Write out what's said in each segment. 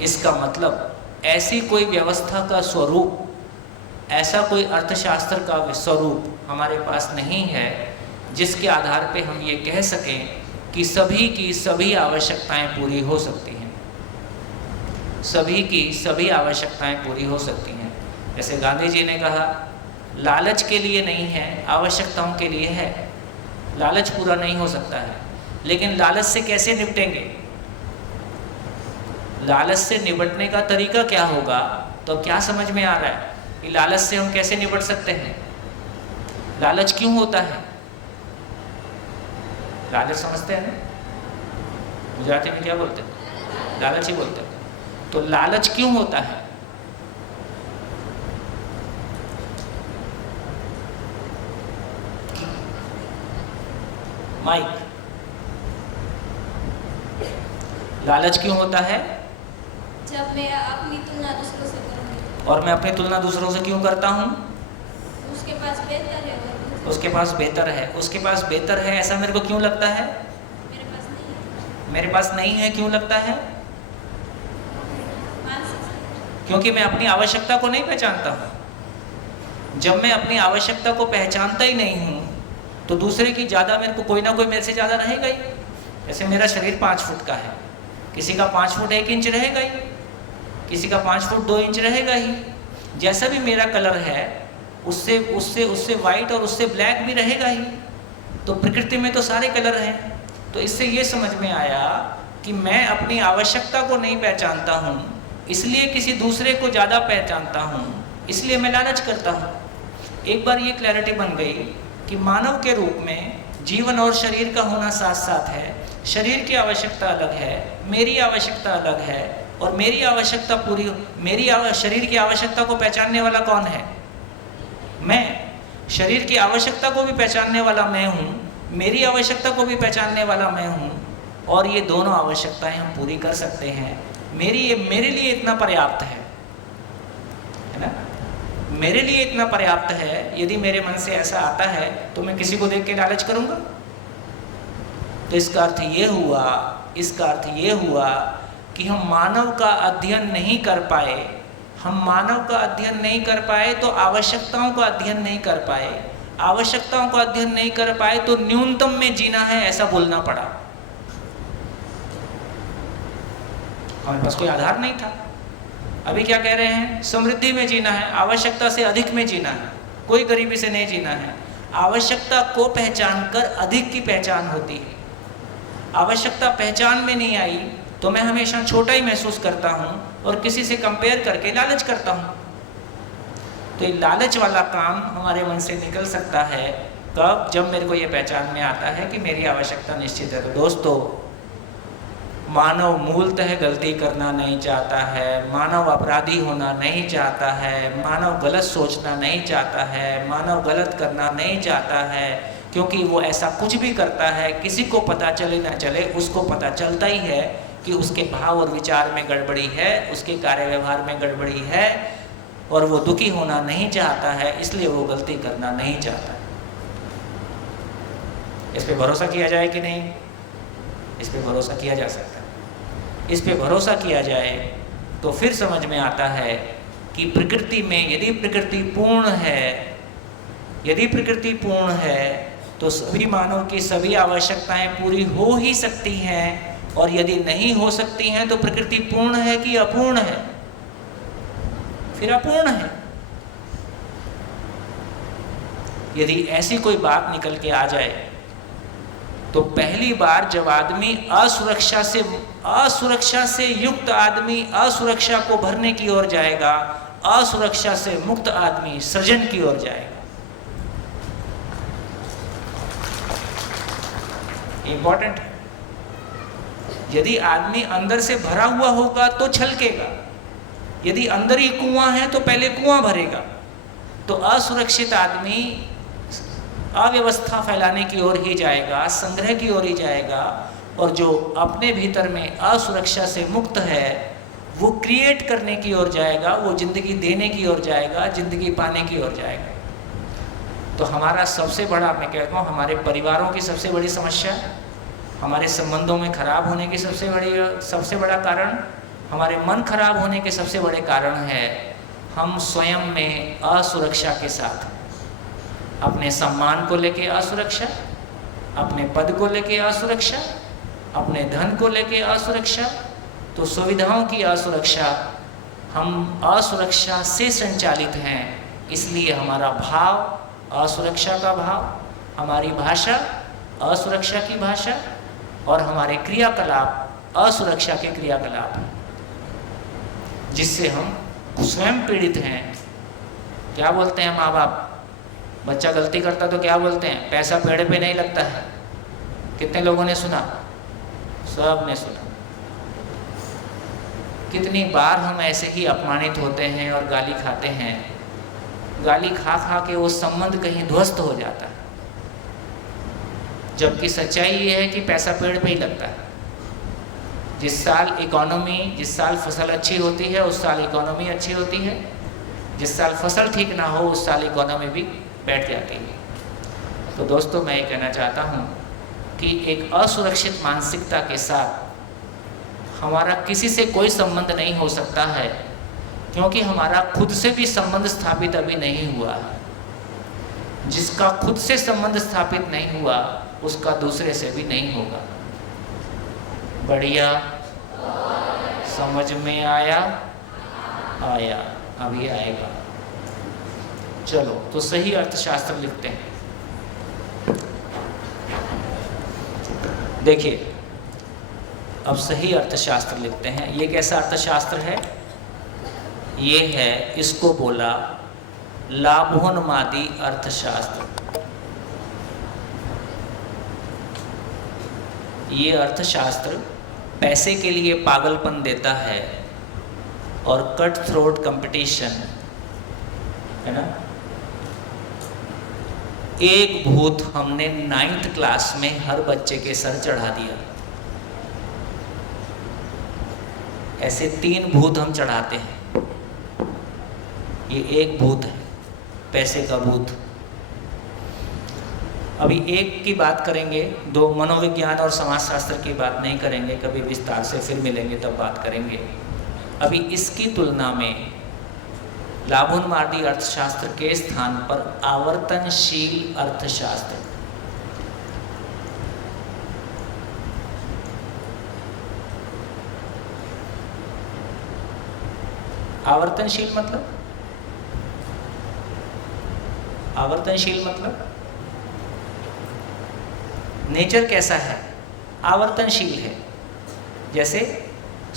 इसका मतलब ऐसी कोई व्यवस्था का स्वरूप, ऐसा कोई अर्थशास्त्र का स्वरूप हमारे पास नहीं है जिसके आधार पे हम ये कह सकें कि सभी की सभी आवश्यकताएं पूरी हो सकती हैं, सभी की सभी आवश्यकताएं पूरी हो सकती हैं। जैसे गांधी जी ने कहा, लालच के लिए नहीं है, आवश्यकताओं के लिए है। लालच पूरा नहीं हो सकता है, लेकिन लालच से कैसे निपटेंगे? लालच से निपटने का तरीका क्या होगा? तो क्या समझ में आ रहा है कि लालच से हम कैसे निपट सकते हैं? लालच क्यों होता है? लालच समझते हैं ना? गुजराती में क्या बोलते हैं? लालच ही बोलते हैं। तो लालच क्यों होता है? माइक, लालच क्यों होता है? जब मैं अपनी तुलना दूसरों से करूंगी। और मैं अपनी तुलना दूसरों से क्यों करता हूँ? उसके पास बेहतर है, उसके पास बेहतर है। उसके पास बेहतर है ऐसा मेरे को क्यों लगता है? मेरे पास नहीं है। मेरे पास नहीं है क्यों लगता है? क्योंकि मैं अपनी आवश्यकता को नहीं पहचानता हूँ। जब मैं अपनी आवश्यकता को पहचानता ही नहीं हूँ तो दूसरे की ज़्यादा मेरे को कोई ना कोई मेरे से ज़्यादा रहेगा ही। जैसे मेरा शरीर 5 फुट का है, किसी का 5 फुट 1 इंच रहेगा ही, किसी का 5 फुट 2 इंच रहेगा ही। जैसा भी मेरा कलर है उससे उससे उससे वाइट और उससे ब्लैक भी रहेगा ही। तो प्रकृति में तो सारे कलर हैं। तो इससे ये समझ में आया कि मैं अपनी आवश्यकता को नहीं पहचानता हूँ, इसलिए किसी दूसरे को ज़्यादा पहचानता हूँ, इसलिए मैं लालच करता हूँ। एक बार ये क्लैरिटी बन गई कि मानव के रूप में जीवन और शरीर का होना साथ साथ है। शरीर की आवश्यकता अलग है, मेरी आवश्यकता अलग है, और मेरी आवश्यकता पूरी, शरीर की आवश्यकता को पहचानने वाला कौन है? मैं। शरीर की आवश्यकता को भी पहचानने वाला मैं हूँ, मेरी आवश्यकता को भी पहचानने वाला मैं हूँ, और ये दोनों आवश्यकताएं हम पूरी कर सकते हैं। मेरे लिए इतना पर्याप्त है ना? मेरे लिए इतना पर्याप्त है। यदि मेरे मन से ऐसा आता है तो मैं किसी को देख के लालच करूँगा? तो इसका अर्थ ये हुआ कि हम मानव का अध्ययन नहीं कर पाए। हम मानव का अध्ययन नहीं कर पाए तो आवश्यकताओं का अध्ययन नहीं कर पाए। आवश्यकताओं का अध्ययन नहीं कर पाए तो न्यूनतम में जीना है ऐसा बोलना पड़ा। हमारे पास कोई आधार नहीं था। अभी क्या कह रहे हैं? समृद्धि में जीना है, आवश्यकता से अधिक में जीना है, कोई गरीबी से नहीं जीना है। आवश्यकता को पहचान कर अधिक की पहचान होती है। आवश्यकता पहचान में नहीं आई तो मैं हमेशा छोटा ही महसूस करता हूँ और किसी से कंपेयर करके लालच करता हूँ। तो ये लालच वाला काम हमारे मन से निकल सकता है कब? जब मेरे को ये पहचान में आता है कि मेरी आवश्यकता निश्चित है। तो दोस्तों, मानव मूलतः गलती करना नहीं चाहता है, मानव अपराधी होना नहीं चाहता है, मानव गलत सोचना नहीं चाहता है, मानव गलत करना नहीं चाहता है, क्योंकि वो ऐसा कुछ भी करता है, किसी को पता चले ना चले, उसको पता चलता ही है कि उसके भाव और विचार में गड़बड़ी है, उसके कार्य व्यवहार में गड़बड़ी है, और वो दुखी होना नहीं चाहता है, इसलिए वो गलती करना नहीं चाहता है। इस पे भरोसा किया जाए कि नहीं? इस पे भरोसा किया जा सकता है। इस पे भरोसा किया जाए तो फिर समझ में आता है कि प्रकृति में यदि प्रकृति पूर्ण है तो सभी मानव की सभी आवश्यकताएं पूरी हो ही सकती हैं, और यदि नहीं हो सकती हैं तो प्रकृति पूर्ण है कि अपूर्ण है? फिर अपूर्ण है। यदि ऐसी कोई बात निकल के आ जाए तो पहली बार जब आदमी असुरक्षा से युक्त आदमी असुरक्षा को भरने की ओर जाएगा, असुरक्षा से मुक्त आदमी सृजन की ओर जाएगा। इंपॉर्टेंट है। यदि आदमी अंदर से भरा हुआ होगा तो छलकेगा, यदि अंदर ही कुआं है तो पहले कुआं भरेगा। तो असुरक्षित आदमी अव्यवस्था फैलाने की ओर ही जाएगा, संग्रह की ओर ही जाएगा, और जो अपने भीतर में असुरक्षा से मुक्त है वो क्रिएट करने की ओर जाएगा, वो जिंदगी देने की ओर जाएगा, जिंदगी पाने की ओर जाएगा। तो हमारा सबसे बड़ा, मैं कहता हूँ, हमारे परिवारों की सबसे बड़ी समस्या, हमारे संबंधों में खराब होने की सबसे बड़ा कारण हमारे मन खराब होने के सबसे बड़े कारण है हम स्वयं में असुरक्षा के साथ, अपने सम्मान को लेके असुरक्षा, अपने पद को लेके असुरक्षा, अपने धन को लेके असुरक्षा, तो सुविधाओं की असुरक्षा, हम असुरक्षा से संचालित हैं। इसलिए हमारा भाव असुरक्षा का भाव, हमारी भाषा असुरक्षा की भाषा और हमारे क्रियाकलाप असुरक्षा के क्रियाकलाप, जिससे हम स्वयं पीड़ित हैं। क्या बोलते हैं माँ बाप? बच्चा गलती करता तो क्या बोलते हैं? पैसा पेड़ पे नहीं लगता है। कितने लोगों ने सुना? सब ने सुना। कितनी बार हम ऐसे ही अपमानित होते हैं और गाली खाते हैं, गाली खा खा के वो संबंध कहीं ध्वस्त हो जाता है, जबकि सच्चाई ये है कि पैसा पेड़ पे ही लगता है। जिस साल फसल अच्छी होती है उस साल इकोनॉमी अच्छी होती है, जिस साल फसल ठीक ना हो उस साल इकोनॉमी भी बैठ जाती है। तो दोस्तों, मैं ये कहना चाहता हूँ कि एक असुरक्षित मानसिकता के साथ हमारा किसी से कोई संबंध नहीं हो सकता है, क्योंकि हमारा खुद से भी संबंध स्थापित अभी नहीं हुआ है। जिसका खुद से संबंध स्थापित नहीं हुआ उसका दूसरे से भी नहीं होगा। बढ़िया समझ में आया? अभी आएगा। चलो, तो सही अर्थशास्त्र लिखते हैं। देखिए, अब सही अर्थशास्त्र लिखते हैं। ये कैसा अर्थशास्त्र है? ये है, इसको बोला लाभोन्मादी अर्थशास्त्र। ये अर्थशास्त्र पैसे के लिए पागलपन देता है और कट थ्रोट कंपटीशन, है ना। एक भूत हमने 9th क्लास में हर बच्चे के सर चढ़ा दिया। ऐसे 3 भूत हम चढ़ाते हैं। ये एक भूत है, पैसे का भूत। अभी एक की बात करेंगे, 2 मनोविज्ञान और समाजशास्त्र की बात नहीं करेंगे, कभी विस्तार से फिर मिलेंगे तब बात करेंगे। अभी इसकी तुलना में लाभोन्मादी अर्थशास्त्र के स्थान पर आवर्तनशील अर्थशास्त्र। आवर्तनशील मतलब? आवर्तनशील मतलब नेचर कैसा है? आवर्तनशील है। जैसे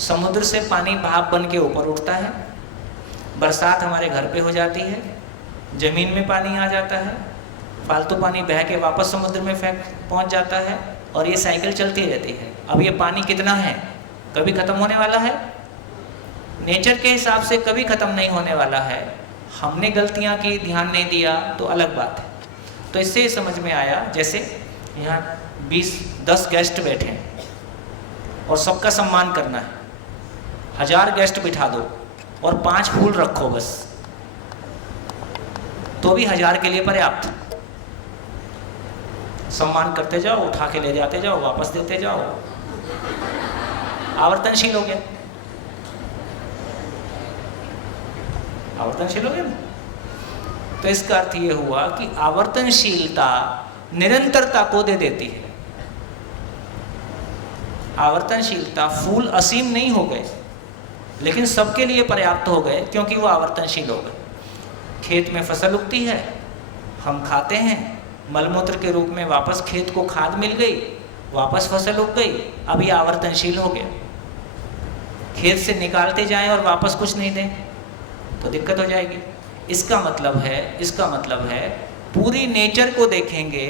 समुद्र से पानी भाप बन के ऊपर उठता है, बरसात हमारे घर पे हो जाती है, ज़मीन में पानी आ जाता है, फालतू पानी बह के वापस समुद्र में पहुंच जाता है, और ये साइकिल चलती रहती है। अब ये पानी कितना है? कभी ख़त्म होने वाला है? नेचर के हिसाब से कभी ख़त्म नहीं होने वाला है। हमने गलतियां की, ध्यान नहीं दिया तो अलग बात है। तो इससे समझ में आया, जैसे यहाँ 10 गेस्ट बैठे हैं और सबका सम्मान करना है। 1000 गेस्ट बिठा दो और 5 फूल रखो बस, तो भी 1000 के लिए पर्याप्त। सम्मान करते जाओ, उठा के ले जाते जाओ, वापस देते जाओ। आवर्तनशील हो गया। आवर्तनशील हो गया ना। तो इसका अर्थ ये हुआ कि आवर्तनशीलता निरंतरता को दे देती है। आवर्तनशीलता फूल असीम नहीं हो गए, लेकिन सबके लिए पर्याप्त हो गए, क्योंकि वो आवर्तनशील हो गए। खेत में फसल उगती है, हम खाते हैं, मलमूत्र के रूप में वापस खेत को खाद मिल गई, वापस फसल उग गई। अब ये आवर्तनशील हो गया। खेत से निकालते जाएं और वापस कुछ नहीं दें तो दिक्कत हो जाएगी। इसका मतलब है पूरी नेचर को देखेंगे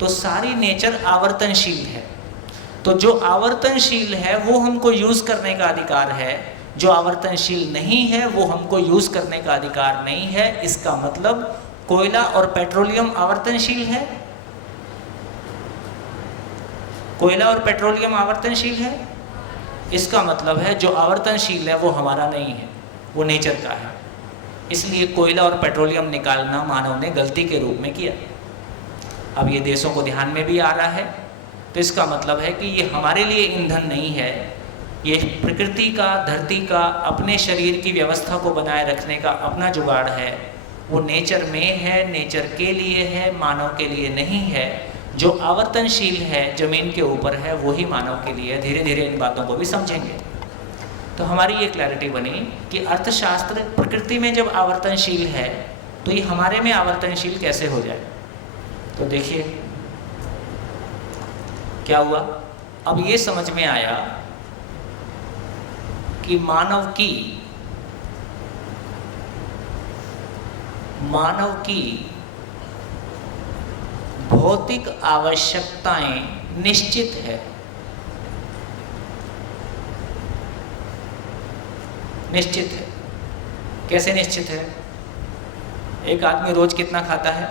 तो सारी नेचर आवर्तनशील है। तो जो आवर्तनशील है वो हमको यूज़ करने का अधिकार है, जो आवर्तनशील नहीं है वो हमको यूज़ करने का अधिकार नहीं है। इसका मतलब कोयला और पेट्रोलियम आवर्तनशील है? कोयला और पेट्रोलियम आवर्तनशील है? इसका मतलब है जो आवर्तनशील है वो हमारा नहीं है, वो नेचर का है। इसलिए कोयला और पेट्रोलियम निकालना मानव ने गलती के रूप में किया। अब ये देशों को ध्यान में भी आ रहा है, तो इसका मतलब है कि ये हमारे लिए ईंधन नहीं है, ये प्रकृति का, धरती का अपने शरीर की व्यवस्था को बनाए रखने का अपना जुगाड़ है, वो नेचर में है, नेचर के लिए है, मानव के लिए नहीं है। जो आवर्तनशील है, जमीन के ऊपर है, वही मानव के लिए है। धीरे धीरे इन बातों को भी समझेंगे। तो हमारी ये क्लैरिटी बनी कि अर्थशास्त्र प्रकृति में जब आवर्तनशील है तो ये हमारे में आवर्तनशील कैसे हो जाए। तो देखिए क्या हुआ। अब ये समझ में आया कि मानव की भौतिक आवश्यकताएं निश्चित है। निश्चित है। कैसे निश्चित है? एक आदमी रोज कितना खाता है?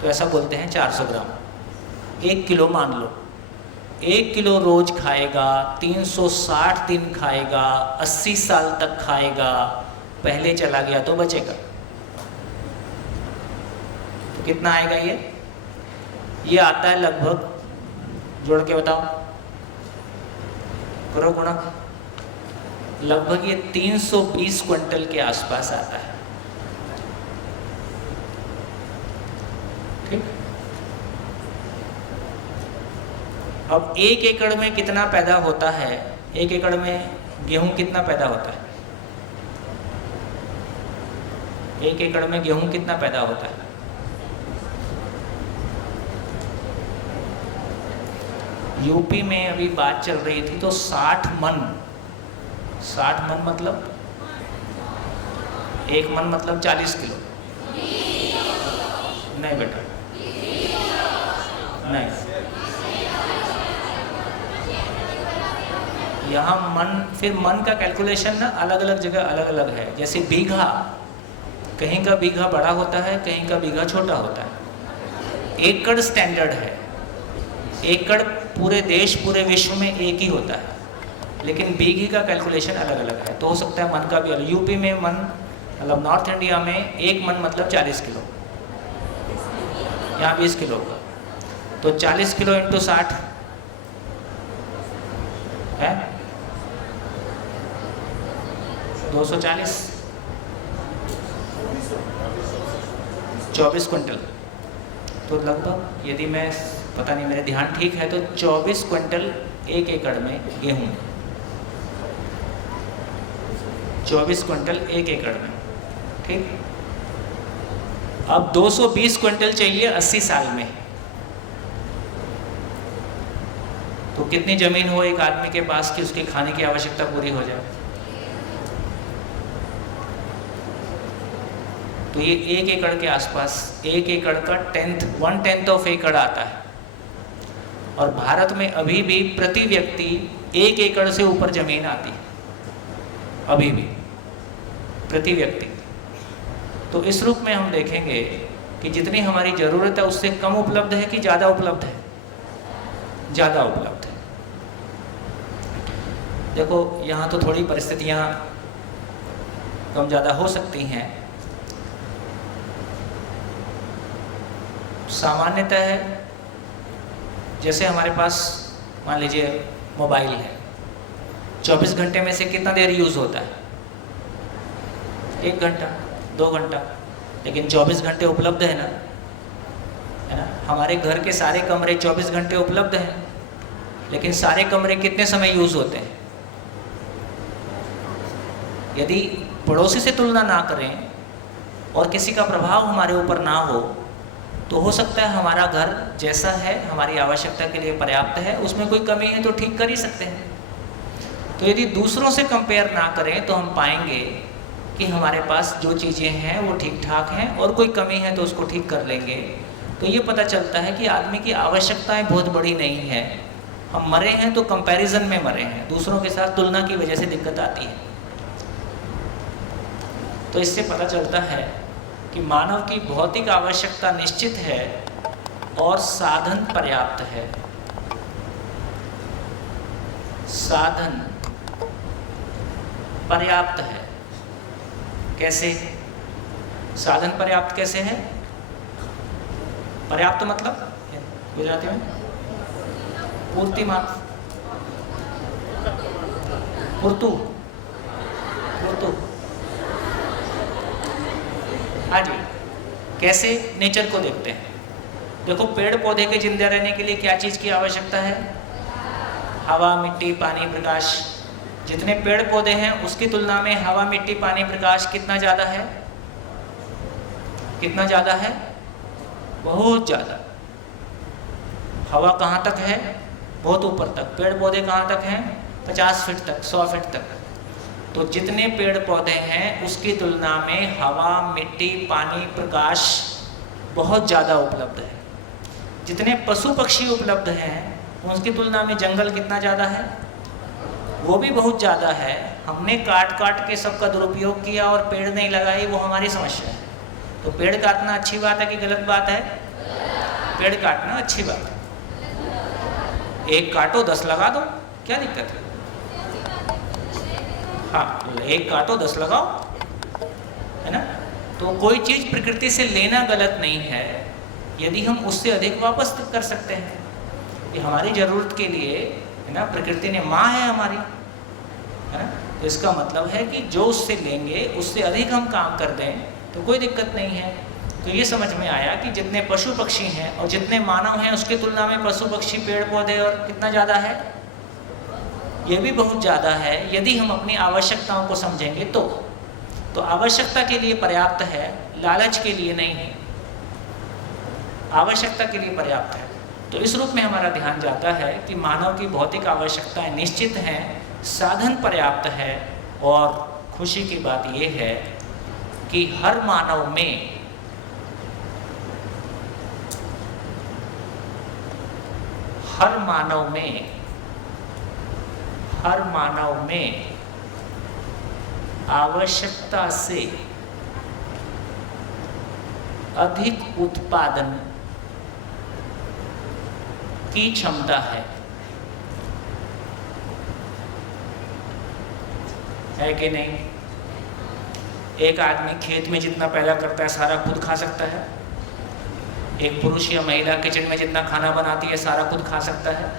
तो ऐसा बोलते हैं 400 ग्राम। 1 किलो मान लो, 1 किलो रोज खाएगा, 360 दिन खाएगा, 80 साल तक खाएगा, पहले चला गया तो बचेगा। तो कितना आएगा ये आता है लगभग, जोड़ के बताओ, करो गुणा, लगभग ये 320 क्विंटल के आसपास आता है। ठीक। अब 1 एकड़ में कितना पैदा होता है? 1 एकड़ में गेहूं कितना पैदा होता है? 1 एकड़ में गेहूं कितना पैदा होता है? यूपी में अभी बात चल रही थी तो 60 मन मतलब 1 मन मतलब 40 किलो। नहीं बेटा, नहीं, यहाँ मन, फिर मन का कैलकुलेशन ना अलग अलग जगह अलग अलग है। जैसे बीघा, कहीं का बीघा बड़ा होता है, कहीं का बीघा छोटा होता है। एकड़ स्टैंडर्ड है। एकड़ पूरे देश, पूरे विश्व में एक ही होता है, लेकिन बीघे का कैलकुलेशन अलग अलग है। तो हो सकता है मन का भी अलग। यूपी में मन मतलब नॉर्थ इंडिया में 1 मन मतलब 40 किलो, यहाँ 20 किलो का। तो 40 किलो इंटू 60 है 240, 24 क्विंटल। तो लगभग, यदि मैं, पता नहीं मेरे ध्यान ठीक है, तो 24 क्विंटल 1 एकड़ में गेहूं, 24 क्विंटल 1 एकड़ में। ठीक। अब 220 क्विंटल चाहिए 80 साल में। तो कितनी जमीन हो एक आदमी के पास कि उसके खाने की आवश्यकता पूरी हो जाए? तो ये 1 एकड़ के आसपास, 1 एकड़ का 1/10 ऑफ एकड़ आता है। और भारत में अभी भी प्रति व्यक्ति 1 एकड़ से ऊपर जमीन आती है, अभी भी प्रति व्यक्ति। तो इस रूप में हम देखेंगे कि जितनी हमारी ज़रूरत है उससे कम उपलब्ध है कि ज़्यादा उपलब्ध है? ज़्यादा उपलब्ध है। देखो यहाँ तो थोड़ी परिस्थितियाँ कम ज़्यादा हो सकती हैं। सामान्यतः जैसे हमारे पास मान लीजिए मोबाइल है, 24 घंटे में से कितना देर यूज़ होता है? 1 घंटा, 2 घंटा, लेकिन 24 घंटे उपलब्ध है ना, है ना। हमारे घर के सारे कमरे 24 घंटे उपलब्ध हैं, लेकिन सारे कमरे कितने समय यूज़ होते हैं? यदि पड़ोसी से तुलना ना करें और किसी का प्रभाव हमारे ऊपर ना हो, तो हो सकता है हमारा घर जैसा है, हमारी आवश्यकता के लिए पर्याप्त है, उसमें कोई कमी है तो ठीक कर ही सकते हैं। तो यदि दूसरों से कंपेयर ना करें तो हम पाएंगे कि हमारे पास जो चीज़ें हैं वो ठीक ठाक हैं, और कोई कमी है तो उसको ठीक कर लेंगे। तो ये पता चलता है कि आदमी की आवश्यकताएं बहुत बड़ी नहीं है। हम मरे हैं तो कंपैरिजन में मरे हैं, दूसरों के साथ तुलना की वजह से दिक्कत आती है। तो इससे पता चलता है कि मानव की भौतिक आवश्यकता निश्चित है और साधन पर्याप्त है। साधन पर्याप्त है। कैसे? साधन पर्याप्त कैसे है? पर्याप्त मतलब गुजराती में पूर्ति मात्र, फुर्तू फुर्तू। हाँ जी, कैसे नेचर को देखते हैं। देखो, पेड़ पौधे के जिंदा रहने के लिए क्या चीज़ की आवश्यकता है? हवा, मिट्टी, पानी, प्रकाश। जितने पेड़ पौधे हैं उसकी तुलना में हवा, मिट्टी, पानी, प्रकाश कितना ज़्यादा है? कितना ज़्यादा है? बहुत ज़्यादा। हवा कहाँ तक है? बहुत ऊपर तक। पेड़ पौधे कहाँ तक हैं? 50 फीट तक, 100 फीट तक। तो जितने पेड़ पौधे हैं उसकी तुलना में हवा, मिट्टी, पानी, प्रकाश बहुत ज़्यादा उपलब्ध है। जितने पशु पक्षी उपलब्ध हैं उसकी तुलना में जंगल कितना ज़्यादा है? वो भी बहुत ज़्यादा है। हमने काट काट के सबका दुरुपयोग किया और पेड़ नहीं लगाए, वो हमारी समस्या है। तो पेड़ काटना अच्छी बात है कि गलत बात है? पेड़ काटना अच्छी बात है। एक काटो 10 लगा दो, क्या दिक्कत है? हाँ, एक काटो 10 लगाओ, है ना। तो कोई चीज़ प्रकृति से लेना गलत नहीं है यदि हम उससे अधिक वापस कर सकते हैं। ये हमारी ज़रूरत के लिए, है ना, प्रकृति ने माँ है हमारी, है ना। तो इसका मतलब है कि जो उससे लेंगे उससे अधिक हम काम कर दें तो कोई दिक्कत नहीं है। तो ये समझ में आया कि जितने पशु पक्षी हैं और जितने मानव हैं उसकी तुलना में पशु पक्षी, पेड़ पौधे और कितना ज़्यादा है? ये भी बहुत ज़्यादा है यदि हम अपनी आवश्यकताओं को समझेंगे तो आवश्यकता के लिए पर्याप्त है, लालच के लिए नहीं है। आवश्यकता के लिए पर्याप्त है। तो इस रूप में हमारा ध्यान जाता है कि मानव की भौतिक आवश्यकताएं निश्चित हैं, साधन पर्याप्त है। और खुशी की बात यह है कि हर मानव में आवश्यकता से अधिक उत्पादन की क्षमता है कि नहीं? एक आदमी खेत में जितना पैदा करता है सारा खुद खा सकता है। एक पुरुष या महिला किचन में जितना खाना बनाती है सारा खुद खा सकता है।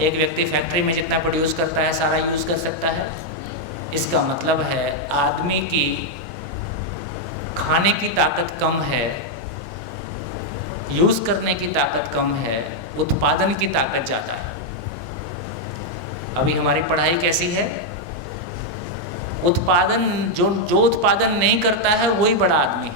एक व्यक्ति फैक्ट्री में जितना प्रोड्यूस करता है सारा यूज़ कर सकता है। इसका मतलब है आदमी की खाने की ताकत कम है, यूज़ करने की ताकत कम है, उत्पादन की ताकत ज़्यादा है। अभी हमारी पढ़ाई कैसी है? उत्पादन, जो उत्पादन नहीं करता है वही बड़ा आदमी है।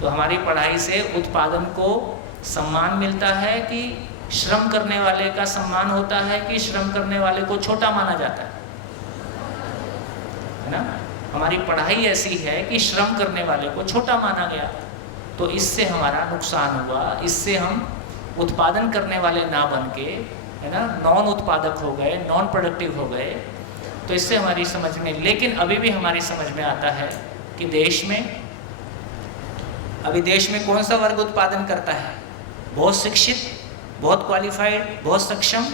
तो हमारी पढ़ाई से उत्पादन को सम्मान मिलता है कि श्रम करने वाले का सम्मान होता है कि श्रम करने वाले को छोटा माना जाता है ना। हमारी पढ़ाई ऐसी है कि श्रम करने वाले को छोटा माना गया, तो इससे हमारा नुकसान हुआ। इससे हम उत्पादन करने वाले ना बन के, है ना, नॉन उत्पादक हो गए, नॉन प्रोडक्टिव हो गए। तो इससे हमारी समझ में, लेकिन अभी भी हमारी समझ में आता है कि देश में कौन सा वर्ग उत्पादन करता है? बहुत शिक्षित, बहुत क्वालिफाइड, बहुत सक्षम,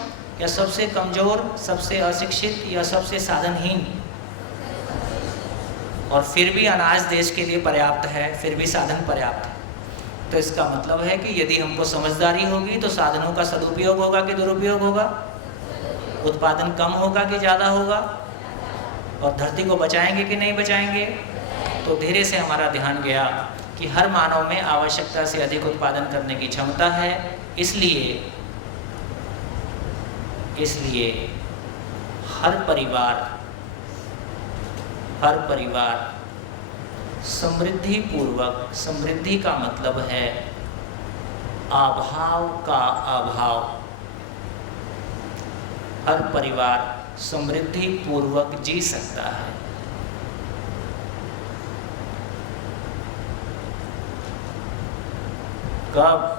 या सबसे कमज़ोर, सबसे अशिक्षित, या सबसे साधनहीन? और फिर भी अनाज देश के लिए पर्याप्त है, फिर भी साधन पर्याप्त है। तो इसका मतलब है कि यदि हमको समझदारी होगी तो साधनों का सदुपयोग होगा कि दुरुपयोग होगा? उत्पादन कम होगा कि ज़्यादा होगा? और धरती को बचाएंगे कि नहीं बचाएंगे? तो धीरे से हमारा ध्यान गया कि हर मानव में आवश्यकता से अधिक उत्पादन करने की क्षमता है। इसलिए हर परिवार समृद्धि पूर्वक, समृद्धि का मतलब है अभाव का अभाव, हर परिवार समृद्धि पूर्वक जी सकता है। कब?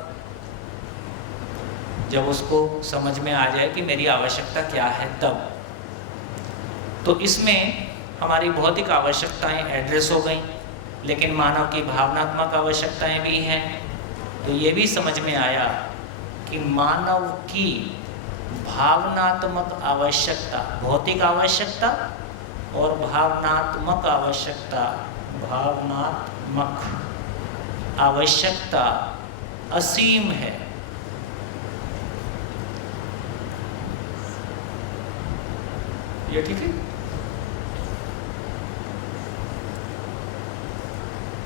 जब उसको समझ में आ जाए कि मेरी आवश्यकता क्या है, तब। तो इसमें हमारी भौतिक आवश्यकताएं एड्रेस हो गई, लेकिन मानव की भावनात्मक आवश्यकताएं भी हैं। तो ये भी समझ में आया कि मानव की भावनात्मक आवश्यकता, भौतिक आवश्यकता और भावनात्मक आवश्यकता असीम है। ये ठीक है।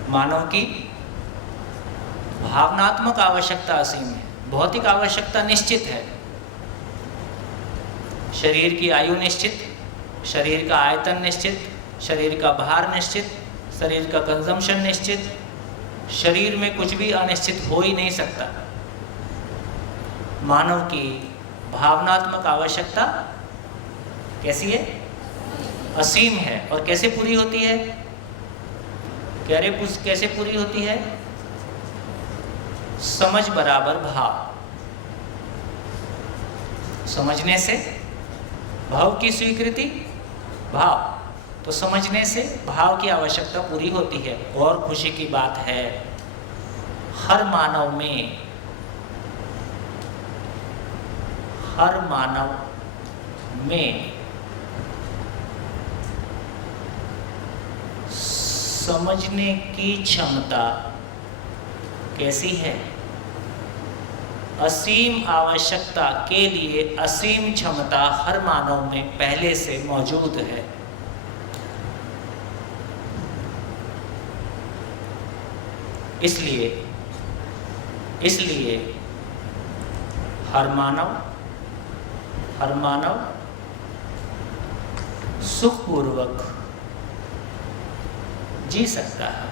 मानव की भावनात्मक आवश्यकता असीम है, भौतिक आवश्यकता निश्चित है। शरीर की आयु निश्चित, शरीर का आयतन निश्चित, शरीर का भार निश्चित, शरीर का कंजम्पशन निश्चित, शरीर में कुछ भी अनिश्चित हो ही नहीं सकता। मानव की भावनात्मक आवश्यकता कैसी है? असीम है। और कैसे पूरी होती है? कैसे पूरी होती है? समझ बराबर भाव। समझने से भाव की स्वीकृति, भाव तो समझने से भाव की आवश्यकता पूरी होती है। और खुशी की बात है, हर मानव में समझने की क्षमता कैसी है? असीम आवश्यकता के लिए असीम क्षमता हर मानव में पहले से मौजूद है। इसलिए हर मानव सुखपूर्वक जी सकता है।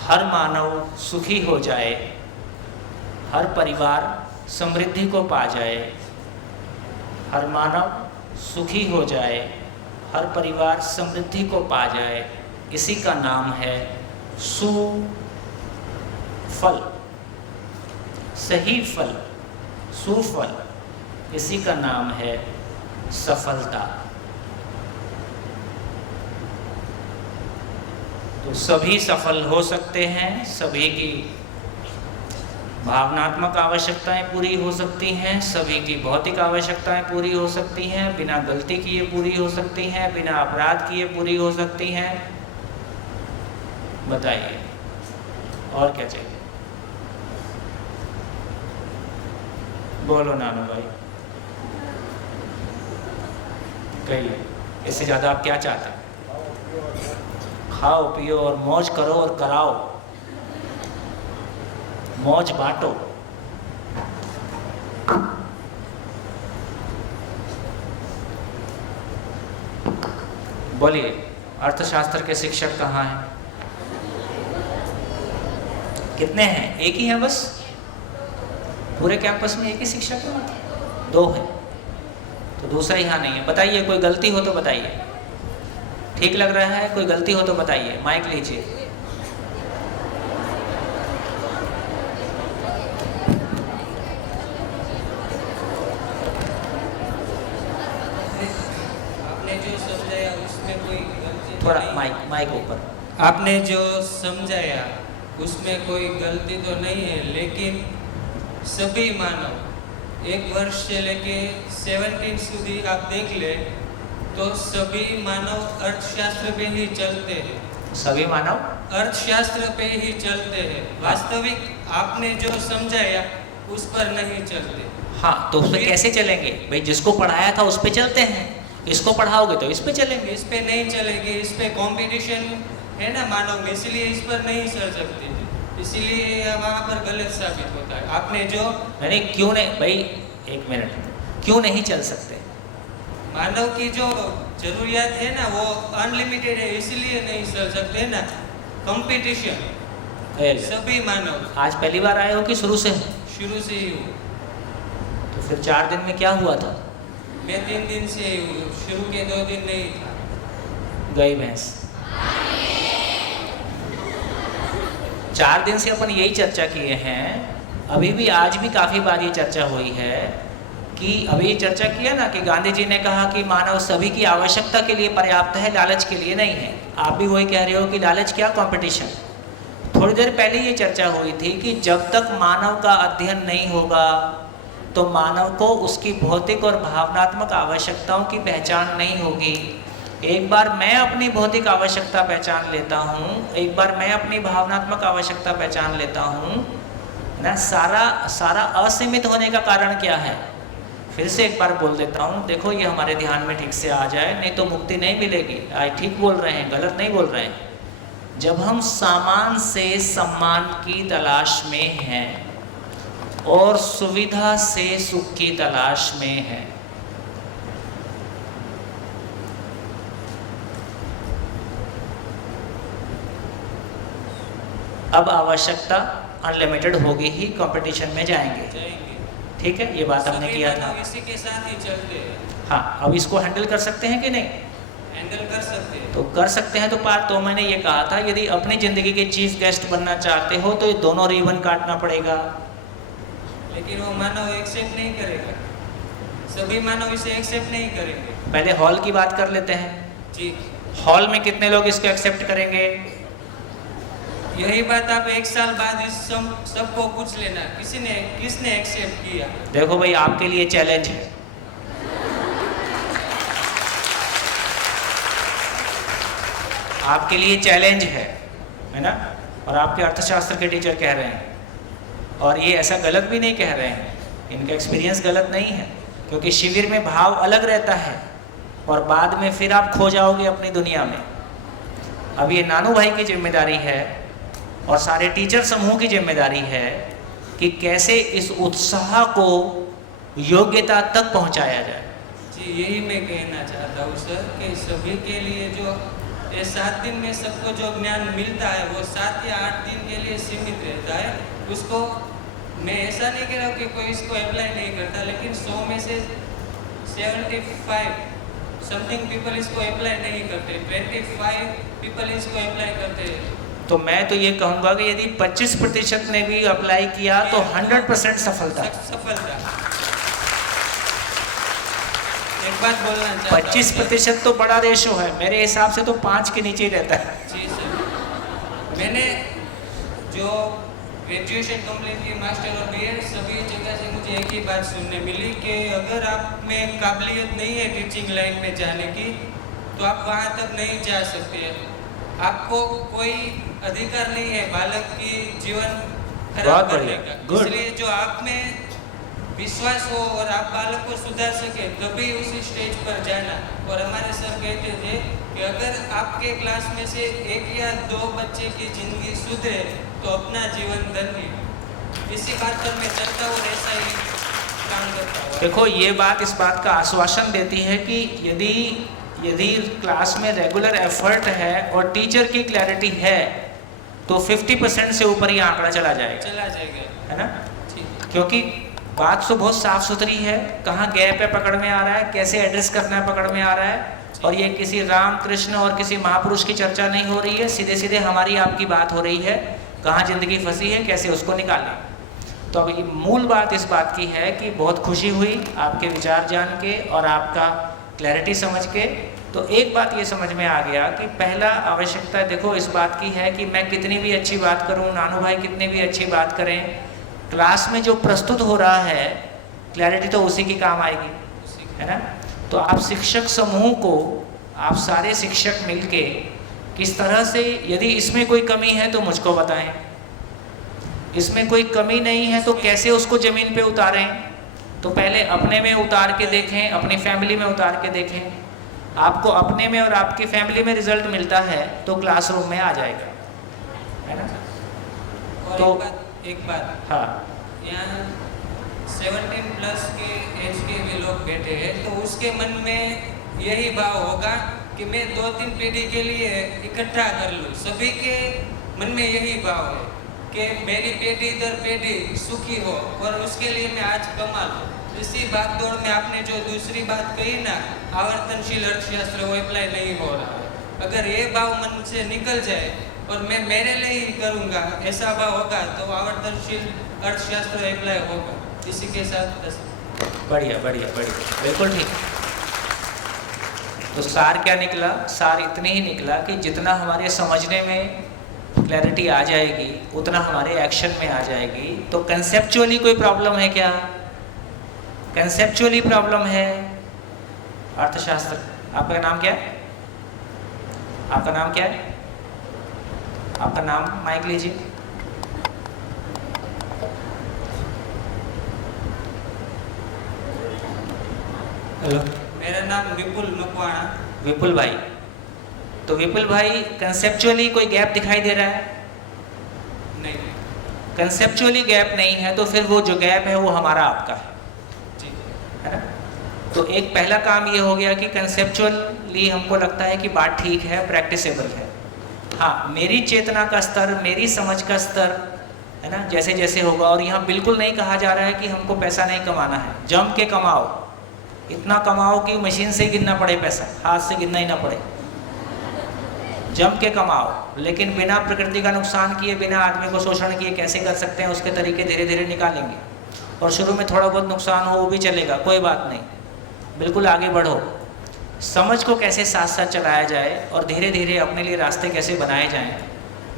हर मानव सुखी हो जाए, हर परिवार समृद्धि को पा जाए। हर मानव सुखी हो जाए, हर परिवार समृद्धि को पा जाए। इसी का नाम है सुफल, सही फल, सुफल। इसी का नाम है सफलता। तो सभी सफल हो सकते हैं, सभी की भावनात्मक आवश्यकताएं पूरी हो सकती हैं, सभी की भौतिक आवश्यकताएं पूरी हो सकती हैं, बिना गलती किए पूरी हो सकती हैं, बिना अपराध किए पूरी हो सकती हैं। बताइए और क्या चाहिए? बोलो नानू भाई, कहिए, इससे ज़्यादा आप क्या चाहते हैं? खाओ पियो और मौज करो और कराओ, मौज बांटो। बोलिए, अर्थशास्त्र के शिक्षक कहाँ हैं? कितने हैं? एक ही है बस? पूरे कैंपस में एक ही शिक्षक है? 2 है, तो दूसरा यहाँ नहीं है। बताइए, कोई गलती हो तो बताइए। ठीक लग रहा है? कोई गलती हो तो बताइए। माइक लीजिए। थोड़ा माइक ऊपर। आपने जो समझाया उसमें कोई गलती तो नहीं है, लेकिन सभी मानव 1 वर्ष से लेके 17 સુધી आप देख ले तो सभी मानव अर्थशास्त्र पे ही चलते हैं। सभी मानव अर्थशास्त्र पे ही चलते हैं। वास्तविक आपने जो समझाया उस पर नहीं चलते। हाँ, तो उस पे कैसे चलेंगे भाई? जिसको पढ़ाया था उस पे चलते हैं, इसको पढ़ाओगे तो इस पे चलेंगे। इस पे नहीं चलेंगे, इस पे कंपटीशन है ना मानव में, इसलिए इस पर नहीं चल सकते, इसलिए वहाँ पर गलत साबित होता है। आपने जो नहीं, क्यों नहीं भाई, 1 मिनट, क्यों नहीं चल सकते? मानव की जो जरूरियात है ना वो अनलिमिटेड है, इसलिए नहीं चल सकते ना। कंपटीशन सभी मानव। आज पहली बार आए हो कि शुरू से? शुरू से ही हूँ। तो फिर 4 दिन में क्या हुआ था? मैं 3 दिन से ही हूँ, शुरू के 2 दिन नहीं था। गई भैंस। 4 दिन से अपन यही चर्चा किए हैं। अभी भी आज भी काफ़ी बार ये चर्चा हुई है कि अभी चर्चा किया ना कि गांधी जी ने कहा कि मानव सभी की आवश्यकता के लिए पर्याप्त है, लालच के लिए नहीं है। आप भी वही कह रहे हो कि लालच क्या, कंपटीशन। थोड़ी देर पहले ये चर्चा हुई थी कि जब तक मानव का अध्ययन नहीं होगा तो मानव को उसकी भौतिक और भावनात्मक आवश्यकताओं की पहचान नहीं होगी। एक बार मैं अपनी भौतिक आवश्यकता पहचान लेता हूँ, एक बार मैं अपनी भावनात्मक आवश्यकता पहचान लेता हूँ ना, सारा असीमित होने का कारण क्या है? फिर से एक बार बोल देता हूँ, देखो ये हमारे ध्यान में ठीक से आ जाए, नहीं तो मुक्ति नहीं मिलेगी। ठीक बोल रहे हैं, गलत नहीं बोल रहे हैं। जब हम सामान से सम्मान की तलाश में हैं और सुविधा से सुख की तलाश में हैं, अब आवश्यकता अनलिमिटेड होगी ही, कंपटीशन में जाएंगे। ठीक है, ये बात हमने किया था। इसी के साथ ही चलते हैं। हाँ, अब इसको हैंडल कर सकते हैं कि नहीं? हैंडल कर सकते हैं। तो कर सकते हैं। तो मैंने ये कहा था, यदि अपनी ज़िंदगी के चीफ गेस्ट बनना चाहते हो तो ये दोनों रिबन काटना पड़ेगा। लेकिन वो मानव एक्सेप्ट नहीं करेगा, सभी मानव इसे एक्सेप्ट नहीं करेंगे। पहले हॉल की बात कर लेते हैं। जी, हॉल में कितने लोग इसको एक्सेप्ट करेंगे? यही बात आप 1 साल बाद इस सबको पूछ लेना, किसने एक्सेप्ट किया। देखो भाई, आपके लिए चैलेंज है। आपके लिए चैलेंज है ना? और आपके अर्थशास्त्र के टीचर कह रहे हैं, और ये ऐसा गलत भी नहीं कह रहे हैं, इनका एक्सपीरियंस गलत नहीं है, क्योंकि शिविर में भाव अलग रहता है और बाद में फिर आप खो जाओगे अपनी दुनिया में। अब ये नानू भाई की जिम्मेदारी है और सारे टीचर समूह की जिम्मेदारी है कि कैसे इस उत्साह को योग्यता तक पहुंचाया जाए। जी, यही मैं कहना चाहता हूँ सर, कि सभी के लिए जो ये 7 दिन में सबको जो ज्ञान मिलता है वो 7 या 8 दिन के लिए सीमित रहता है। उसको मैं ऐसा नहीं कह रहा हूँ कि कोई इसको अप्लाई नहीं करता, लेकिन 100 में से 75 समथिंग पीपल इसको अप्लाई नहीं करते, 25 पीपल इसको अप्लाई करते हैं। तो मैं तो ये कहूँगा कि यदि 25% ने भी अप्लाई किया तो 100% सफलता। एक बात बोलना चाहता हूँ, 25% तो बड़ा रेशो है, मेरे हिसाब से तो 5 के नीचे ही रहता है। जी सर, मैंने जो ग्रेजुएशन कंप्लीट की, मास्टर और बीएड, सभी जगह से मुझे एक ही बात सुनने मिली कि अगर आप में काबिलियत नहीं है टीचिंग लाइन में जाने की तो आप वहाँ तक नहीं जा सकते। आपको कोई अधिकार नहीं है बालक की जीवन खराब करने का। इसलिए जो आप में विश्वास हो और आप बालक को सुधार सके तभी उसी स्टेज पर जाना। और हमारे सर कहते थे कि अगर आपके क्लास में से 1 या 2 बच्चे की जिंदगी सुधरे तो अपना जीवन धन्य। इसी बात पर मैं चलता हूँ, ऐसा ही काम करता हूँ। देखो, ये बात इस बात का आश्वासन देती है कि यदि क्लास में रेगुलर एफर्ट है और टीचर की क्लैरिटी है तो 50% से ऊपर ही आंकड़ा चला जाएगा, है ना? क्योंकि बात तो बहुत साफ सुथरी है, कहाँ गैप है पकड़ में आ रहा है, कैसे एड्रेस करना है पकड़ में आ रहा है। और ये किसी राम कृष्ण और किसी महापुरुष की चर्चा नहीं हो रही है, सीधे सीधे हमारी आपकी बात हो रही है, कहाँ ज़िंदगी फंसी है, कैसे उसको निकालें। तो अब मूल बात इस बात की है कि बहुत खुशी हुई आपके विचार जान के और आपका क्लैरिटी समझ के। तो एक बात ये समझ में आ गया कि पहला आवश्यकता देखो इस बात की है कि मैं कितनी भी अच्छी बात करूं, नानू भाई कितनी भी अच्छी बात करें, क्लास में जो प्रस्तुत हो रहा है क्लैरिटी तो उसी की काम आएगी, है ना? तो आप शिक्षक समूह को, आप सारे शिक्षक मिलके किस तरह से, यदि इसमें कोई कमी है तो मुझको बताएं, इसमें कोई कमी नहीं है तो कैसे उसको ज़मीन पे उतारें। तो पहले अपने में उतार के देखें, अपनी फैमिली में उतार के देखें। आपको अपने में और आपकी फैमिली में रिजल्ट मिलता है तो क्लासरूम में आ जाएगा, है ना? और तो एक बात हाँ, यहाँ 17 प्लस के एज के भी लोग बैठे हैं, तो उसके मन में यही भाव होगा कि मैं 2-3 पीढ़ी के लिए इकट्ठा कर लूँ। सभी के मन में यही भाव है कि मेरी पीढ़ी दर पीढ़ी सुखी हो और उसके लिए मैं आज कमा लूँ। इसी बात दौड़ में आपने जो दूसरी बात कही ना, आवर्तनशील अर्थशास्त्र, वो अप्लाई नहीं हो रहा है। अगर ये भाव मन से निकल जाए और मैं मेरे लिए ही करूँगा ऐसा भाव होगा तो आवर्तनशील अर्थशास्त्र अप्लाई होगा। इसी के साथ बढ़िया बढ़िया बढ़िया, बिल्कुल ठीक। तो सार क्या निकला? सार इतने ही निकला कि जितना हमारे समझने में क्लैरिटी आ जाएगी उतना हमारे एक्शन में आ जाएगी। तो कंसेप्चुअली कोई प्रॉब्लम है क्या? कंसेप्चुअली प्रॉब्लम है। अर्थशास्त्र, आपका नाम क्या है? आपका नाम क्या है? आपका नाम माइक लीजिए। हेलो, मेरा नाम विपुल मकवाणा। विपुल भाई। तो विपुल भाई, कंसेप्चुअली कोई गैप दिखाई दे रहा है? नहीं। कंसेप्चुअली गैप नहीं है तो फिर वो जो गैप है वो हमारा आपका है, जी। है ना? तो एक पहला काम ये हो गया कि कंसेप्चुअली हमको लगता है कि बात ठीक है, प्रैक्टिसेबल है। हाँ, मेरी चेतना का स्तर, मेरी समझ का स्तर, है ना, जैसे जैसे होगा। और यहाँ बिल्कुल नहीं कहा जा रहा है कि हमको पैसा नहीं कमाना है। जम के कमाओ, इतना कमाओ कि मशीन से ही गिनना पड़े पैसा, हाथ से गिनना ही ना पड़े। जम के कमाओ, लेकिन बिना प्रकृति का नुकसान किए, बिना आदमी को शोषण किए कैसे कर सकते हैं, उसके तरीके धीरे धीरे निकालेंगे। और शुरू में थोड़ा बहुत नुकसान हो वो भी चलेगा, कोई बात नहीं, बिल्कुल आगे बढ़ो। समझ को कैसे साथ साथ चलाया जाए और धीरे धीरे अपने लिए रास्ते कैसे बनाए जाएं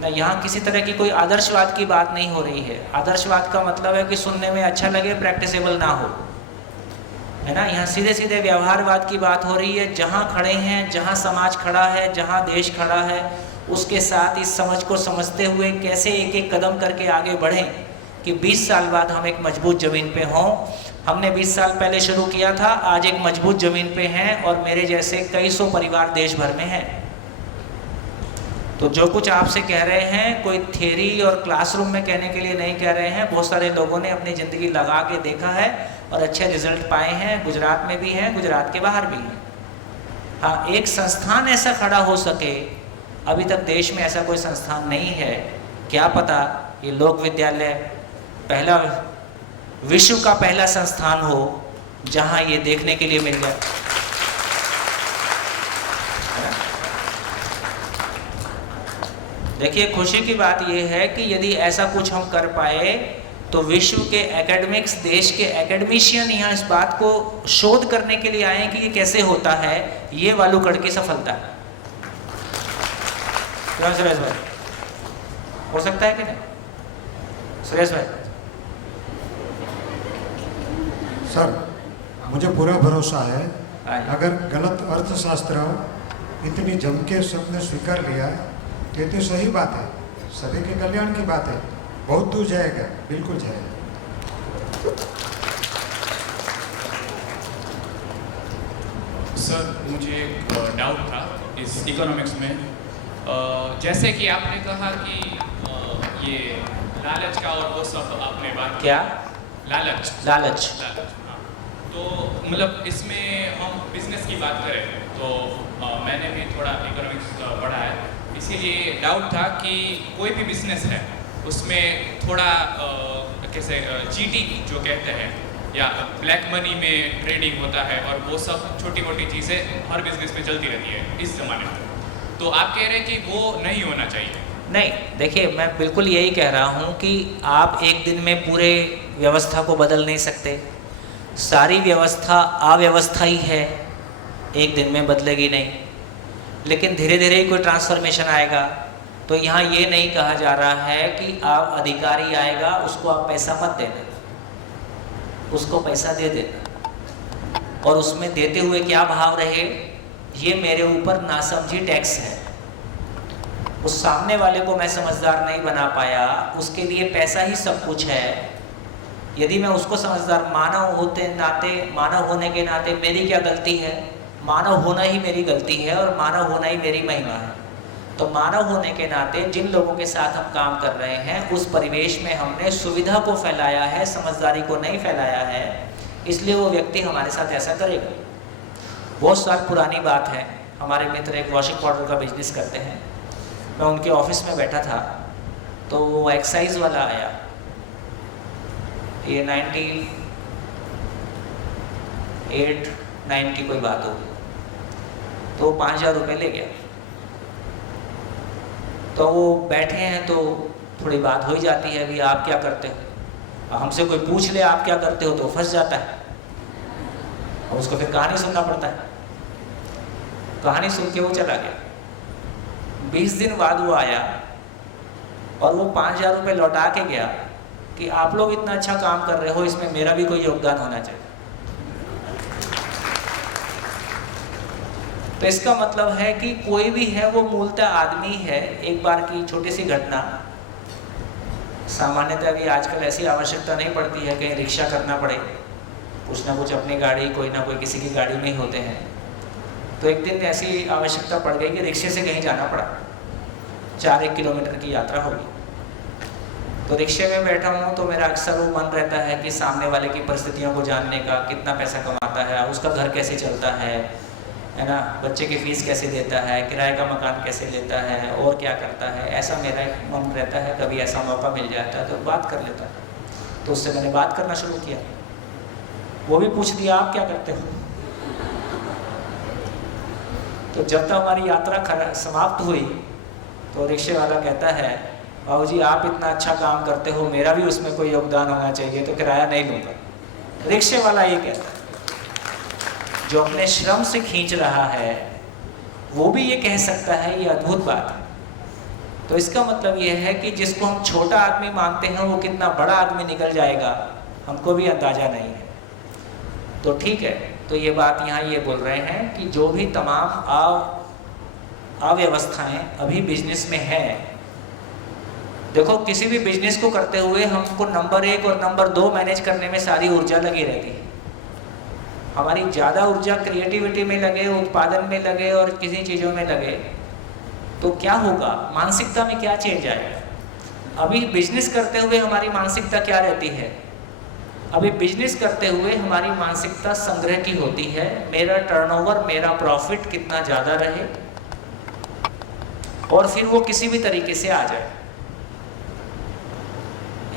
ना। यहाँ किसी तरह की कोई आदर्शवाद की बात नहीं हो रही है। आदर्शवाद का मतलब है कि सुनने में अच्छा लगे, प्रैक्टिसेबल ना हो, है ना। यहाँ सीधे सीधे व्यवहारवाद की बात हो रही है। जहाँ खड़े हैं, जहाँ समाज खड़ा है, जहाँ देश खड़ा है, उसके साथ इस समझ को समझते हुए कैसे एक एक कदम करके आगे बढ़ें कि 20 साल बाद हम एक मजबूत ज़मीन पे हों। हमने 20 साल पहले शुरू किया था, आज एक मजबूत ज़मीन पे हैं और मेरे जैसे कई सौ परिवार देश भर में हैं। तो जो कुछ आपसे कह रहे हैं, कोई थ्योरी और क्लासरूम में कहने के लिए नहीं कह रहे हैं। बहुत सारे लोगों ने अपनी ज़िंदगी लगा के देखा है और अच्छे रिजल्ट पाए हैं। गुजरात में भी हैं, गुजरात के बाहर भी हैं। हाँ, एक संस्थान ऐसा खड़ा हो सके, अभी तक देश में ऐसा कोई संस्थान नहीं है। क्या पता ये लोक विद्यालय पहला, विश्व का पहला संस्थान हो जहाँ ये देखने के लिए मिल जाए। देखिए, खुशी की बात यह है कि यदि ऐसा कुछ हम कर पाए तो विश्व के एकेडमिक्स, देश के एकेडमिशियन यहाँ इस बात को शोध करने के लिए आए कि ये कैसे होता है। ये वालूकड़ की सफलता है। सुरेश भाई, हो सकता है कि नहीं? सुरेश भाई। सर, मुझे पूरा भरोसा है, अगर गलत अर्थशास्त्र इतनी जम के सबने स्वीकार लिया ये तो सही बात है, सभी के कल्याण की बात है, बहुत दूर जाएगा, बिल्कुल जाएगा। सर, मुझे एक डाउट था इस इकोनॉमिक्स में। जैसे कि आपने कहा कि ये लालच का और वो सब आपने बात की। क्या? लालच। लालच। हाँ। तो मतलब इसमें हम बिजनेस की बात करें तो मैंने भी थोड़ा इकोनॉमिक्स पढ़ा है, इसीलिए डाउट था कि कोई भी बिजनेस है उसमें थोड़ा कैसे चीटिंग जो कहते हैं या ब्लैक मनी में ट्रेडिंग होता है और वो सब छोटी मोटी चीज़ें हर बिजनेस में चलती रहती है इस ज़माने में। तो आप कह रहे हैं कि वो नहीं होना चाहिए? नहीं, देखिए, मैं बिल्कुल यही कह रहा हूँ कि आप एक दिन में पूरे व्यवस्था को बदल नहीं सकते। सारी व्यवस्था अव्यवस्था ही है, एक दिन में बदलेगी नहीं, लेकिन धीरे धीरे कोई ट्रांसफॉर्मेशन आएगा। तो यहाँ ये नहीं कहा जा रहा है कि आप अधिकारी आएगा उसको आप पैसा मत देना, उसको पैसा दे देना, और उसमें देते हुए क्या भाव रहे, ये मेरे ऊपर नासमझी टैक्स है। उस सामने वाले को मैं समझदार नहीं बना पाया, उसके लिए पैसा ही सब कुछ है। यदि मैं उसको समझदार, मानव होने के नाते मेरी क्या गलती है? मानव होना ही मेरी गलती है और मानव होना ही मेरी महिमा है। तो मानव होने के नाते जिन लोगों के साथ हम काम कर रहे हैं उस परिवेश में हमने सुविधा को फैलाया है, समझदारी को नहीं फैलाया है, इसलिए वो व्यक्ति हमारे साथ ऐसा करेगा। बहुत साल पुरानी बात है, हमारे मित्र एक वॉशिंग पाउडर का बिजनेस करते हैं। मैं उनके ऑफिस में बैठा था तो वो एक्साइज वाला आया, ये 98-9 की कोई बात होगी, तो 5,000 रुपये ले गया। तो वो बैठे हैं तो थोड़ी बात हो ही जाती है, भी आप क्या करते हो। हमसे कोई पूछ ले आप क्या करते हो तो फंस जाता है और उसको फिर कहानी सुनना पड़ता है। कहानी सुन के वो चला गया। 20 दिन बाद वो आया और वो 5,000 रुपये लौटा के गया कि आप लोग इतना अच्छा काम कर रहे हो, इसमें मेरा भी कोई योगदान होना चाहिए। तो इसका मतलब है कि कोई भी है वो मूलतः आदमी है। एक बार की छोटी सी घटना, सामान्यतः अभी आजकल ऐसी आवश्यकता नहीं पड़ती है कहीं रिक्शा करना पड़े, कुछ ना कुछ अपनी गाड़ी कोई ना कोई किसी की गाड़ी में ही होते हैं। तो एक दिन ऐसी आवश्यकता पड़ गई कि रिक्शे से कहीं जाना पड़ा, 4-1 किलोमीटर की यात्रा होगी। तो रिक्शे में बैठा हूँ तो मेरा अक्सर वो मन रहता है कि सामने वाले की परिस्थितियों को जानने का, कितना पैसा कमाता है, उसका घर कैसे चलता है ना, बच्चे की फीस कैसे देता है, किराए का मकान कैसे लेता है और क्या करता है, ऐसा मेरा मन रहता है। कभी ऐसा मौका मिल जाता है तो बात कर लेता है। तो उससे मैंने बात करना शुरू किया, वो भी पूछ दिया आप क्या करते हो। तो जब तक हमारी यात्रा समाप्त हुई तो रिक्शे वाला कहता है, बाबू जी आप इतना अच्छा काम करते हो, मेरा भी उसमें कोई योगदान होना चाहिए, तो किराया नहीं लूँगा। रिक्शे वाला ये कहता है। जो अपने श्रम से खींच रहा है वो भी ये कह सकता है, ये अद्भुत बात है। तो इसका मतलब ये है कि जिसको हम छोटा आदमी मानते हैं वो कितना बड़ा आदमी निकल जाएगा हमको भी अंदाजा नहीं है। तो ठीक है, तो ये बात यहाँ ये बोल रहे हैं कि जो भी तमाम अव्यवस्थाएं अभी बिजनेस में है, देखो किसी भी बिजनेस को करते हुए हमको नंबर 1 और नंबर 2 मैनेज करने में सारी ऊर्जा लगी रहती है। हमारी ज़्यादा ऊर्जा क्रिएटिविटी में लगे, उत्पादन में लगे और किसी चीज़ों में लगे तो क्या होगा, मानसिकता में क्या चेंज आएगा। अभी बिजनेस करते हुए हमारी मानसिकता क्या रहती है, अभी बिजनेस करते हुए हमारी मानसिकता संग्रह की होती है। मेरा टर्नओवर, मेरा प्रॉफिट कितना ज़्यादा रहे और फिर वो किसी भी तरीके से आ जाए।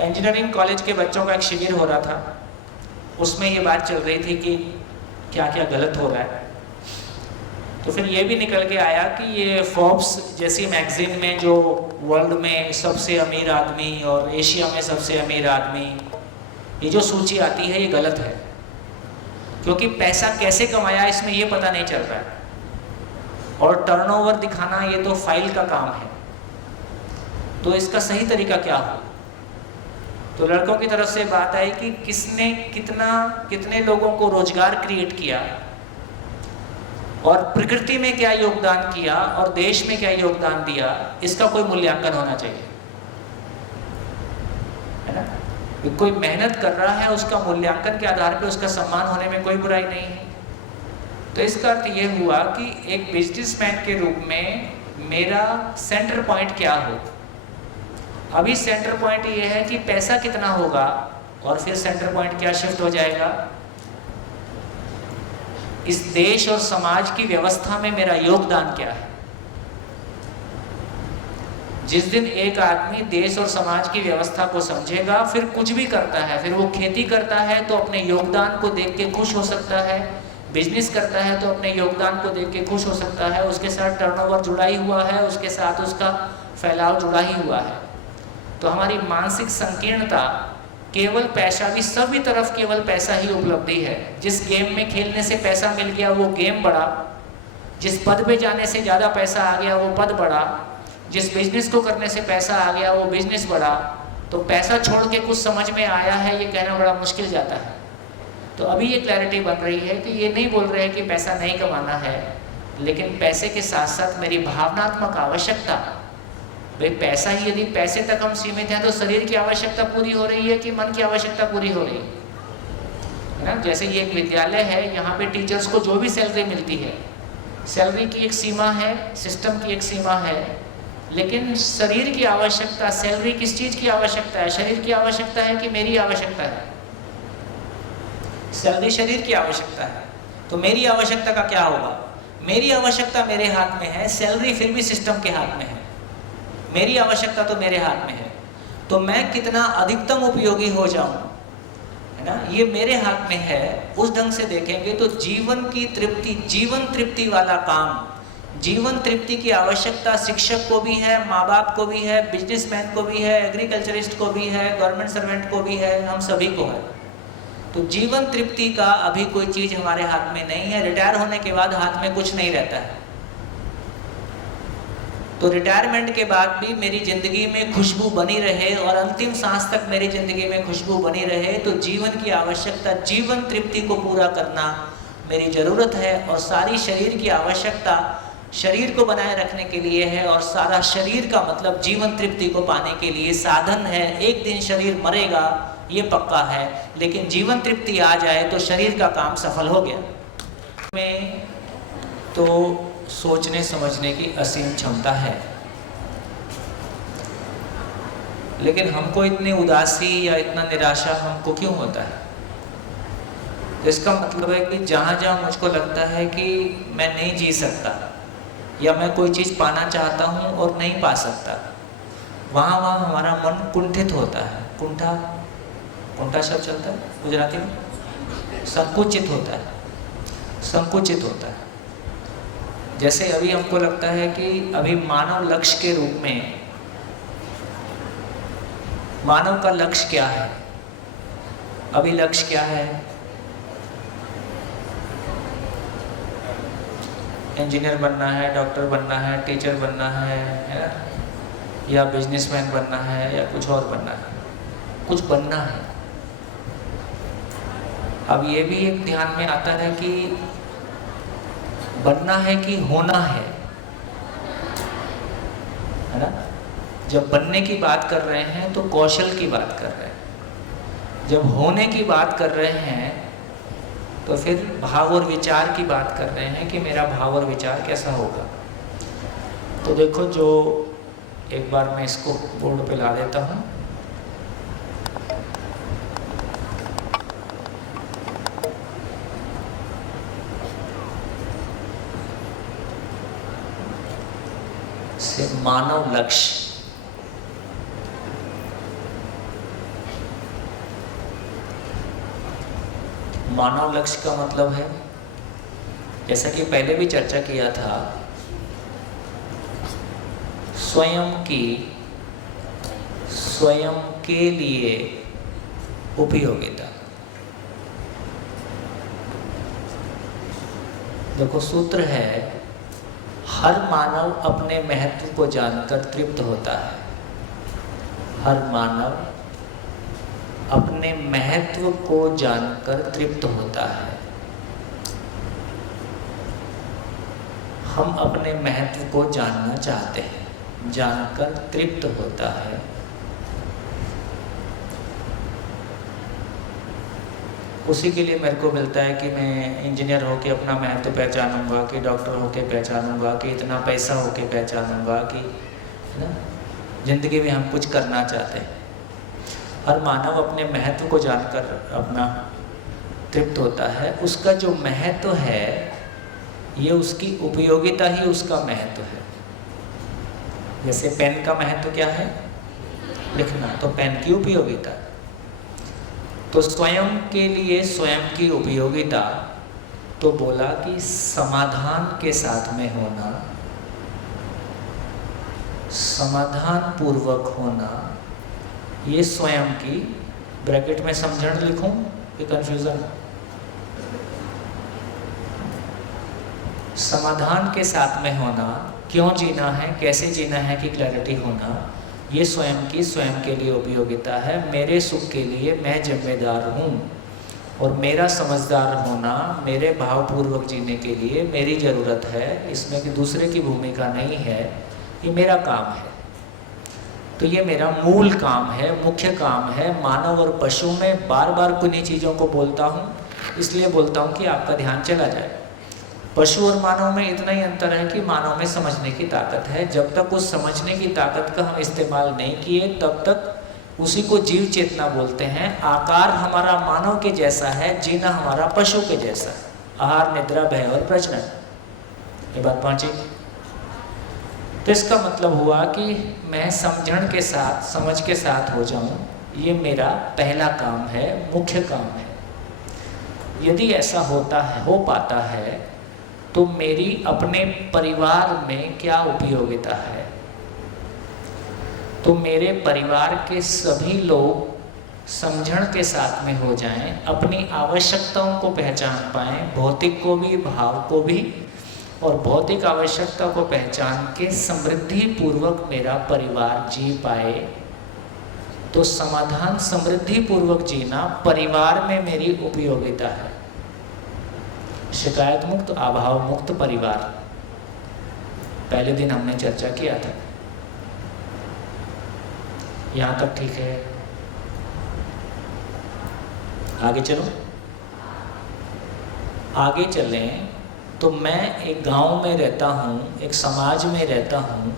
इंजीनियरिंग कॉलेज के बच्चों का एक शिविर हो रहा था, उसमें ये बात चल रही थी कि क्या क्या गलत हो रहा है। तो फिर ये भी निकल के आया कि ये फोर्ब्स जैसी मैगजीन में जो वर्ल्ड में सबसे अमीर आदमी और एशिया में सबसे अमीर आदमी, ये जो सूची आती है ये गलत है, क्योंकि पैसा कैसे कमाया इसमें ये पता नहीं चल रहा है और टर्नओवर दिखाना ये तो फाइल का काम है। तो इसका सही तरीका क्या हो। तो लड़कों की तरफ से बात आई कि किसने कितने लोगों को रोजगार क्रिएट किया और प्रकृति में क्या योगदान किया और देश में क्या योगदान दिया, इसका कोई मूल्यांकन होना चाहिए, है ना। कोई मेहनत कर रहा है उसका मूल्यांकन के आधार पर उसका सम्मान होने में कोई बुराई नहीं है। तो इसका अर्थ ये हुआ कि एक बिजनेसमैन के रूप में मेरा सेंटर पॉइंट क्या हो। अभी सेंटर पॉइंट ये है कि पैसा कितना होगा और फिर सेंटर पॉइंट क्या शिफ्ट हो जाएगा, इस देश और समाज की व्यवस्था में मेरा योगदान क्या है। जिस दिन एक आदमी देश और समाज की व्यवस्था को समझेगा, फिर कुछ भी करता है, फिर वो खेती करता है तो अपने योगदान को देख के खुश हो सकता है, बिजनेस करता है तो अपने योगदान को देख के खुश हो सकता है, उसके साथ टर्नओवर जुड़ा ही हुआ है, उसके साथ उसका फैलाव जुड़ा ही हुआ है। तो हमारी मानसिक संकीर्णता केवल पैसा, भी सभी तरफ केवल पैसा ही उपलब्धि है। जिस गेम में खेलने से पैसा मिल गया वो गेम बढ़ा, जिस पद पे जाने से ज़्यादा पैसा आ गया वो पद बढ़ा, जिस बिजनेस को करने से पैसा आ गया वो बिजनेस बढ़ा। तो पैसा छोड़ के कुछ समझ में आया है ये कहना बड़ा मुश्किल जाता है। तो अभी ये क्लैरिटी बन रही है कि ये नहीं बोल रहे हैं कि पैसा नहीं कमाना है, लेकिन पैसे के साथ साथ मेरी भावनात्मक आवश्यकता, भाई पैसा ही यदि पैसे तक हम सीमित हैं तो शरीर की आवश्यकता पूरी हो रही है कि मन की आवश्यकता पूरी हो रही है ना। जैसे ये एक विद्यालय है, यहाँ पे टीचर्स को जो भी सैलरी मिलती है, सैलरी की एक सीमा है, सिस्टम की एक सीमा है, लेकिन शरीर की आवश्यकता, सैलरी किस चीज़ की आवश्यकता है, शरीर की आवश्यकता है कि मेरी आवश्यकता है। सैलरी शरीर की आवश्यकता है, तो मेरी आवश्यकता का क्या होगा। मेरी आवश्यकता मेरे हाथ में है, सैलरी फिर भी सिस्टम के हाथ में है, मेरी आवश्यकता तो मेरे हाथ में है। तो मैं कितना अधिकतम उपयोगी हो जाऊं, है ना, ये मेरे हाथ में है। उस ढंग से देखेंगे तो जीवन की तृप्ति, जीवन तृप्ति वाला काम, जीवन तृप्ति की आवश्यकता शिक्षक को भी है, माँ बाप को भी है, बिजनेसमैन को भी है, एग्रीकल्चरिस्ट को भी है, गवर्नमेंट सर्वेंट को भी है, हम सभी को है। तो जीवन तृप्ति का अभी कोई चीज़ हमारे हाथ में नहीं है। रिटायर होने के बाद हाथ में कुछ नहीं रहता है। तो रिटायरमेंट के बाद भी मेरी ज़िंदगी में खुशबू बनी रहे और अंतिम सांस तक मेरी ज़िंदगी में खुशबू बनी रहे, तो जीवन की आवश्यकता, जीवन तृप्ति को पूरा करना, मेरी ज़रूरत है और सारी शरीर की आवश्यकता शरीर को बनाए रखने के लिए है, और सारा शरीर का मतलब जीवन तृप्ति को पाने के लिए साधन है। एक दिन शरीर मरेगा ये पक्का है, लेकिन जीवन तृप्ति आ जाए तो शरीर का काम सफल हो गया। में तो सोचने समझने की असीम क्षमता है, लेकिन हमको इतनी उदासी या इतना निराशा हमको क्यों होता है? इसका मतलब है कि जहाँ जहाँ मुझको लगता है कि मैं नहीं जी सकता या मैं कोई चीज़ पाना चाहता हूँ और नहीं पा सकता, वहाँ वहाँ हमारा मन कुंठित होता है। कुंठा शब्द चलता है गुजराती में, संकुचित होता है, संकुचित होता है। जैसे अभी हमको लगता है कि अभी मानव लक्ष्य के रूप में, मानव का लक्ष्य क्या है? अभी लक्ष्य क्या है? इंजीनियर बनना है, डॉक्टर बनना है, टीचर बनना है ना? या बिजनेसमैन बनना है या कुछ और बनना है, कुछ बनना है। अब ये भी एक ध्यान में आता है कि बनना है कि होना है ना? जब बनने की बात कर रहे हैं तो कौशल की बात कर रहे हैं, जब होने की बात कर रहे हैं तो फिर भाव और विचार की बात कर रहे हैं कि मेरा भाव और विचार कैसा होगा। तो देखो, जो एक बार मैं इसको बोर्ड पे ला देता हूँ। से मानव लक्ष्य, मानव लक्ष्य का मतलब है, जैसा कि पहले भी चर्चा किया था, स्वयं के लिए उपयोगिता। देखो, सूत्र है, हर मानव अपने महत्व को जानकर तृप्त होता है। हर मानव अपने महत्व को जानकर तृप्त होता है। हम अपने महत्व को जानना चाहते हैं, जानकर तृप्त होता है। उसी के लिए मेरे को मिलता है कि मैं इंजीनियर होके अपना महत्व पहचानूंगा, कि डॉक्टर होके पहचानूंगा, कि इतना पैसा होके पहचानूंगा, कि है ना, जिंदगी में हम कुछ करना चाहते हैं। हर मानव अपने महत्व को जानकर अपना तृप्त होता है। उसका जो महत्व है, ये उसकी उपयोगिता ही उसका महत्व है। जैसे पेन का महत्व क्या है? लिखना। तो पेन की उपयोगिता। तो स्वयं के लिए स्वयं की उपयोगिता, तो बोला कि समाधान के साथ में होना, समाधान पूर्वक होना, ये स्वयं की, ब्रैकेट में समझण लिखूं कि कंफ्यूजन? समाधान के साथ में होना, क्यों जीना है, कैसे जीना है की क्लैरिटी होना, ये स्वयं की, स्वयं के लिए उपयोगिता है। मेरे सुख के लिए मैं जिम्मेदार हूँ, और मेरा समझदार होना, मेरे भावपूर्वक जीने के लिए मेरी ज़रूरत है। इसमें कि दूसरे की भूमिका नहीं है, ये मेरा काम है। तो ये मेरा मूल काम है, मुख्य काम है। मानव और पशु में बार बार किन्हीं चीज़ों को बोलता हूँ, इसलिए बोलता हूँ कि आपका ध्यान चला जाए। पशु और मानव में इतना ही अंतर है कि मानव में समझने की ताकत है। जब तक उस समझने की ताकत का हम इस्तेमाल नहीं किए, तब तक उसी को जीव चेतना बोलते हैं। आकार हमारा मानव के जैसा है, जीना हमारा पशु के जैसा है। आहार, निद्रा, भय और प्रजनन, ये बात पहुंची। तो इसका मतलब हुआ कि मैं समझण के साथ, समझ के साथ हो जाऊं, ये मेरा पहला काम है, मुख्य काम है। यदि ऐसा होता है, हो पाता है, तो मेरी अपने परिवार में क्या उपयोगिता है? तो मेरे परिवार के सभी लोग समझण के साथ में हो जाएं, अपनी आवश्यकताओं को पहचान पाएं, भौतिक को भी, भाव को भी, और भौतिक आवश्यकता को पहचान के समृद्धि पूर्वक मेरा परिवार जी पाए। तो समाधान, समृद्धि पूर्वक जीना परिवार में मेरी उपयोगिता है। शिकायत मुक्त अभाव मुक्त परिवार, पहले दिन हमने चर्चा किया था। यहाँ तक ठीक है? आगे चलो, आगे चलें तो मैं एक गांव में रहता हूँ, एक समाज में रहता हूँ,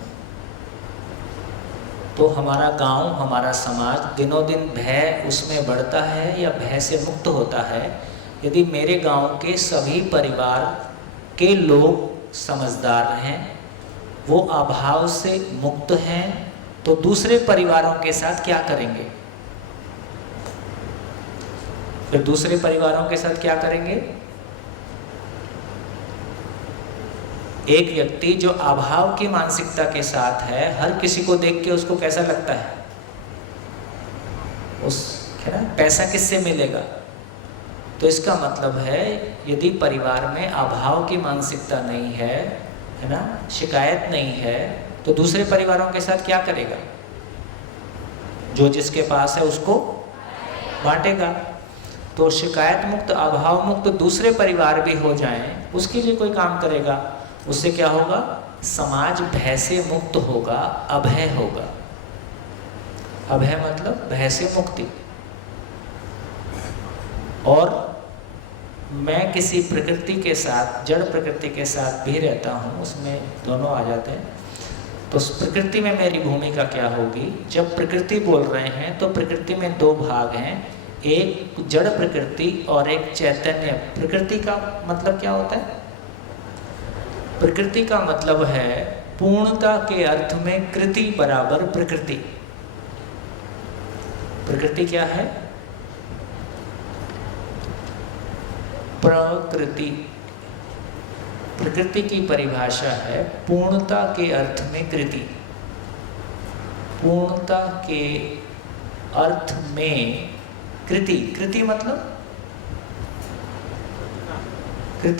तो हमारा गांव, हमारा समाज दिनों दिन भय उसमें बढ़ता है या भय से मुक्त होता है यदि मेरे गांव के सभी परिवार के लोग समझदार हैं, वो अभाव से मुक्त हैं, तो दूसरे परिवारों के साथ क्या करेंगे? फिर दूसरे परिवारों के साथ क्या करेंगे? एक व्यक्ति जो अभाव की मानसिकता के साथ है, हर किसी को देख के उसको कैसा लगता है? पैसा किससे मिलेगा? तो इसका मतलब है यदि परिवार में अभाव की मानसिकता नहीं है, है ना, शिकायत नहीं है, तो दूसरे परिवारों के साथ क्या करेगा? जो जिसके पास है उसको बांटेगा। तो शिकायत मुक्त अभाव मुक्त दूसरे परिवार भी हो जाएं, उसके लिए कोई काम करेगा। उससे क्या होगा? समाज भय से मुक्त होगा, अभय होगा। अभय मतलब भय से मुक्ति। और मैं किसी प्रकृति के साथ, जड़ प्रकृति के साथ भी रहता हूँ, उसमें दोनों आ जाते हैं। तो उस प्रकृति में मेरी भूमिका क्या होगी? जब प्रकृति बोल रहे हैं तो प्रकृति में दो भाग हैं, एक जड़ प्रकृति और एक चैतन्य प्रकृति। का मतलब क्या होता है? प्रकृति का मतलब है पूर्णता के अर्थ में कृति बराबर प्रकृति। प्रकृति क्या है? प्रकृति। प्रकृति की परिभाषा है पूर्णता के अर्थ में कृति। पूर्णता के अर्थ में कृति। कृति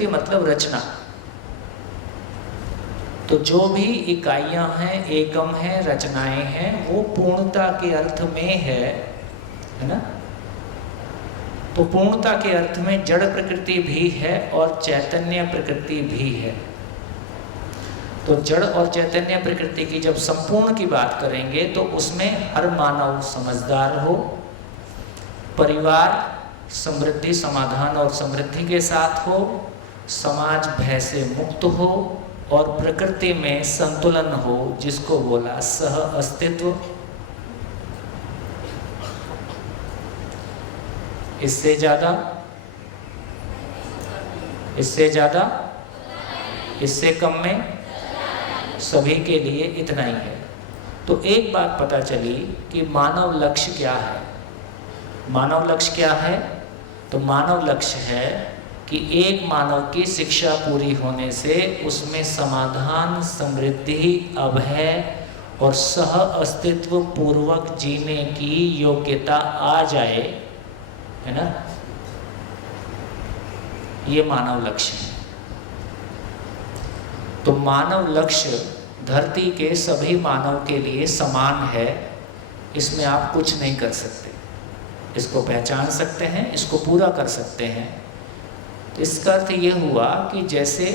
मतलब रचना। तो जो भी इकाइयां हैं, एकम हैं, रचनाएं हैं, वो पूर्णता के अर्थ में है ना? तो पूर्णता के अर्थ में जड़ प्रकृति भी है और चैतन्य प्रकृति भी है। तो जड़ और चैतन्य प्रकृति की जब संपूर्ण की बात करेंगे तो उसमें हर मानव समझदार हो, परिवार समृद्धि, समाधान और समृद्धि के साथ हो, समाज भय से मुक्त हो और प्रकृति में संतुलन हो, जिसको बोला सह अस्तित्व। इससे ज्यादा, इससे कम में, सभी के लिए इतना ही है। तो एक बात पता चली कि मानव लक्ष्य क्या है। मानव लक्ष्य क्या है? तो मानव लक्ष्य है कि एक मानव की शिक्षा पूरी होने से उसमें समाधान, समृद्धि, अभय और सह अस्तित्व पूर्वक जीने की योग्यता आ जाए, है ना? ये मानव लक्ष्य है। तो मानव लक्ष्य धरती के सभी मानव के लिए समान है, इसमें आप कुछ नहीं कर सकते। इसको पहचान सकते हैं, इसको पूरा कर सकते हैं। तो इसका अर्थ ये हुआ कि जैसे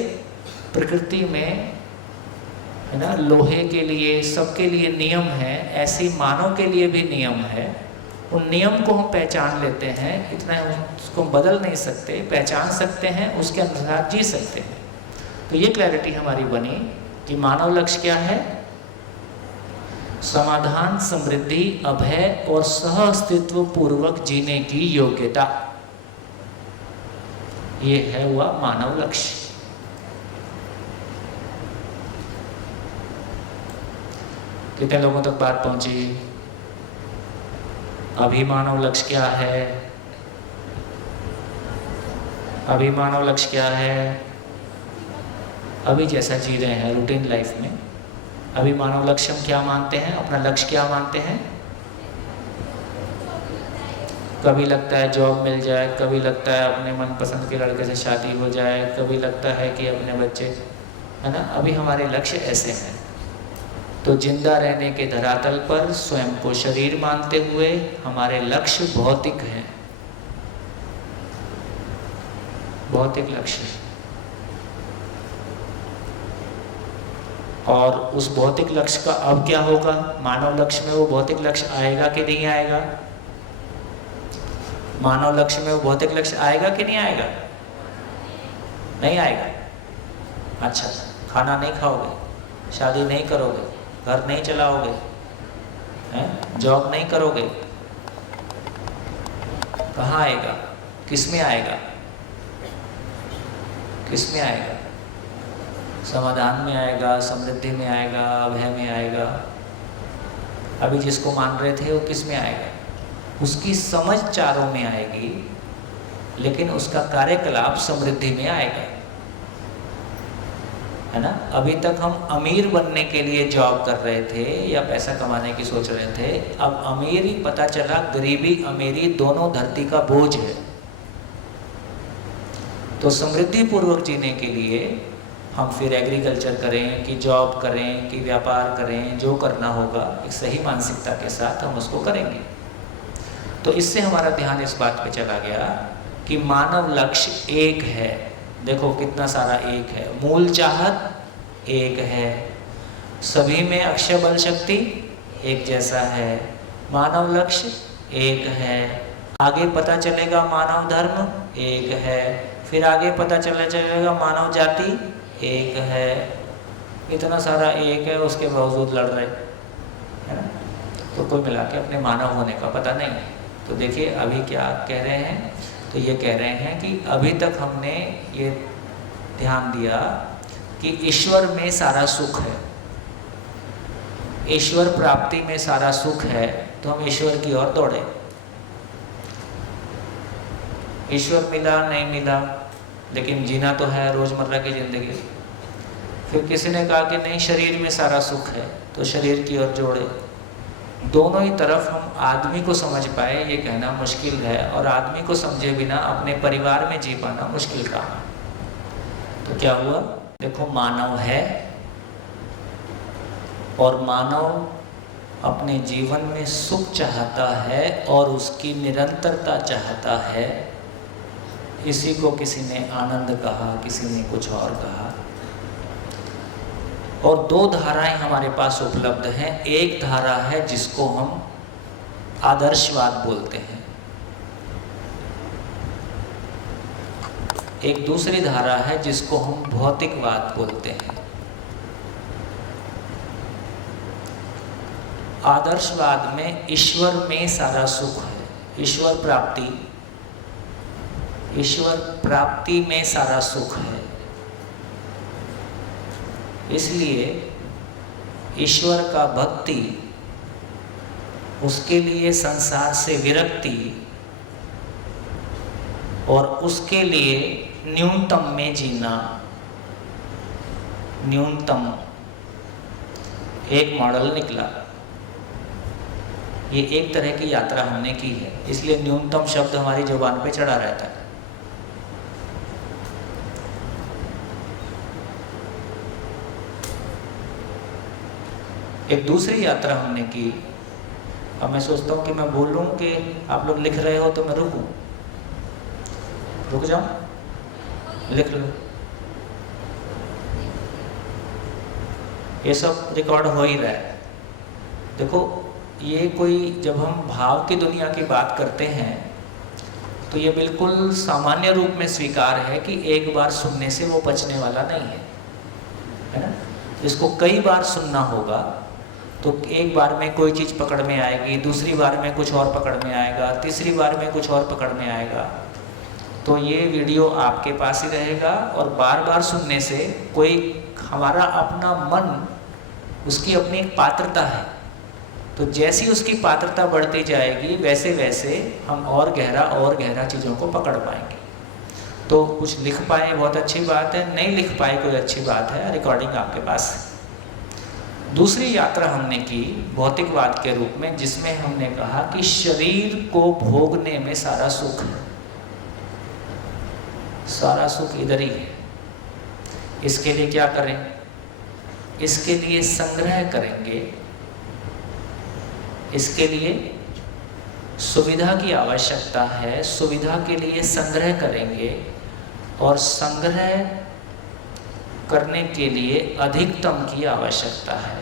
प्रकृति में, है ना, लोहे के लिए, सबके लिए नियम है, ऐसे मानव के लिए भी नियम है। उन नियम को हम पहचान लेते हैं, इतना उसको बदल नहीं सकते, पहचान सकते हैं, उसके अनुसार जी सकते हैं। तो ये क्लैरिटी हमारी बनी कि मानव लक्ष्य क्या है? समाधान, समृद्धि, अभय और सह अस्तित्व पूर्वक जीने की योग्यता। ये है हुआ मानव लक्ष्य। कितने लोगों तक बात पहुंची? अभी मानव लक्ष्य क्या है? अभी मानव लक्ष्य क्या है? अभी जैसा जी रहे हैं रूटीन लाइफ में, अभी मानव लक्ष्य हम क्या मानते हैं? अपना लक्ष्य क्या मानते हैं? कभी लगता है जॉब मिल जाए, कभी लगता है अपने मनपसंद के लड़के से शादी हो जाए, कभी लगता है कि अपने बच्चे, है ना, अभी हमारे लक्ष्य ऐसे हैं। तो जिंदा रहने के धरातल पर स्वयं को शरीर मानते हुए हमारे लक्ष्य भौतिक हैं, भौतिक लक्ष्य। और उस भौतिक लक्ष्य का अब क्या होगा? मानव लक्ष्य में वो भौतिक लक्ष्य आएगा कि नहीं आएगा? मानव लक्ष्य में वो भौतिक लक्ष्य आएगा कि नहीं आएगा? नहीं आएगा। अच्छा, खाना नहीं खाओगे, शादी नहीं करोगे, घर नहीं चलाओगे, जॉब नहीं करोगे, कहाँ आएगा? किस में आएगा? किस में आएगा? समाधान में आएगा, समृद्धि में आएगा, अभय में आएगा। अभी जिसको मान रहे थे वो किस में आएगा? उसकी समझ चारों में आएगी, लेकिन उसका कार्यकलाप समृद्धि में आएगा, है ना। अभी तक हम अमीर बनने के लिए जॉब कर रहे थे या पैसा कमाने की सोच रहे थे, अब अमीरी पता चला गरीबी अमीरी दोनों धरती का बोझ है। तो समृद्धि पूर्वक जीने के लिए हम फिर एग्रीकल्चर करें कि जॉब करें कि व्यापार करें, जो करना होगा एक सही मानसिकता के साथ हम उसको करेंगे। तो इससे हमारा ध्यान इस बात पे चला गया कि मानव लक्ष्य एक है। देखो कितना सारा एक है। मूल चाहत एक है, सभी में अक्षय बल शक्ति एक जैसा है, मानव लक्ष्य एक है। आगे पता चलेगा मानव धर्म एक है, फिर आगे पता चलेगा मानव जाति एक है। इतना सारा एक है, उसके बावजूद लड़ रहे, है ना। तो कुल मिला के अपने मानव होने का पता नहीं है। तो देखिए अभी क्या कह रहे हैं, तो ये कह रहे हैं कि अभी तक हमने ये ध्यान दिया कि ईश्वर में सारा सुख है, ईश्वर प्राप्ति में सारा सुख है, तो हम ईश्वर की ओर दौड़े। ईश्वर मिला नहीं मिला, लेकिन जीना तो है रोजमर्रा की जिंदगी। फिर किसी ने कहा कि नहीं शरीर में सारा सुख है, तो शरीर की ओर जोड़े। दोनों ही तरफ हम आदमी को समझ पाए ये कहना मुश्किल है, और आदमी को समझे बिना अपने परिवार में जी पाना मुश्किल काम है। तो क्या हुआ? देखो मानव है और मानव अपने जीवन में सुख चाहता है और उसकी निरंतरता चाहता है। इसी को किसी ने आनंद कहा, किसी ने कुछ और कहा। और दो धाराएं हमारे पास उपलब्ध हैं। एक धारा है जिसको हम आदर्शवाद बोलते हैं, एक दूसरी धारा है जिसको हम भौतिकवाद बोलते हैं। आदर्शवाद में ईश्वर में सारा सुख है, ईश्वर प्राप्ति में सारा सुख है। इसलिए ईश्वर का भक्ति, उसके लिए संसार से विरक्ति और उसके लिए न्यूनतम में जीना, न्यूनतम एक मॉडल निकला। ये एक तरह की यात्रा हमने की है, इसलिए न्यूनतम शब्द हमारी जुबान पे चढ़ा रहता है। एक दूसरी यात्रा हमने की। अब मैं सोचता हूँ कि मैं बोलूँ कि आप लोग लिख रहे हो तो मैं रुकूं, रुक जाऊं, लिख लो। ये सब रिकॉर्ड हो ही रहा है। देखो ये कोई, जब हम भाव की दुनिया की बात करते हैं तो ये बिल्कुल सामान्य रूप में स्वीकार है कि एक बार सुनने से वो पचने वाला नहीं है ना। इसको कई बार सुनना होगा। तो एक बार में कोई चीज़ पकड़ में आएगी, दूसरी बार में कुछ और पकड़ में आएगा, तीसरी बार में कुछ और पकड़ में आएगा। तो ये वीडियो आपके पास ही रहेगा और बार बार सुनने से कोई, हमारा अपना मन, उसकी अपनी एक पात्रता है। तो जैसी उसकी पात्रता बढ़ती जाएगी वैसे वैसे हम और गहरा चीज़ों को पकड़ पाएंगे। तो कुछ लिख पाए बहुत अच्छी बात है, नहीं लिख पाए कोई अच्छी बात है, रिकॉर्डिंग आपके पास है। दूसरी यात्रा हमने की भौतिकवाद के रूप में, जिसमें हमने कहा कि शरीर को भोगने में सारा सुख है, सारा सुख इधर ही है। इसके लिए क्या करें? इसके लिए संग्रह करेंगे, इसके लिए सुविधा की आवश्यकता है, सुविधा के लिए संग्रह करेंगे और संग्रह करने के लिए अधिकतम की आवश्यकता है।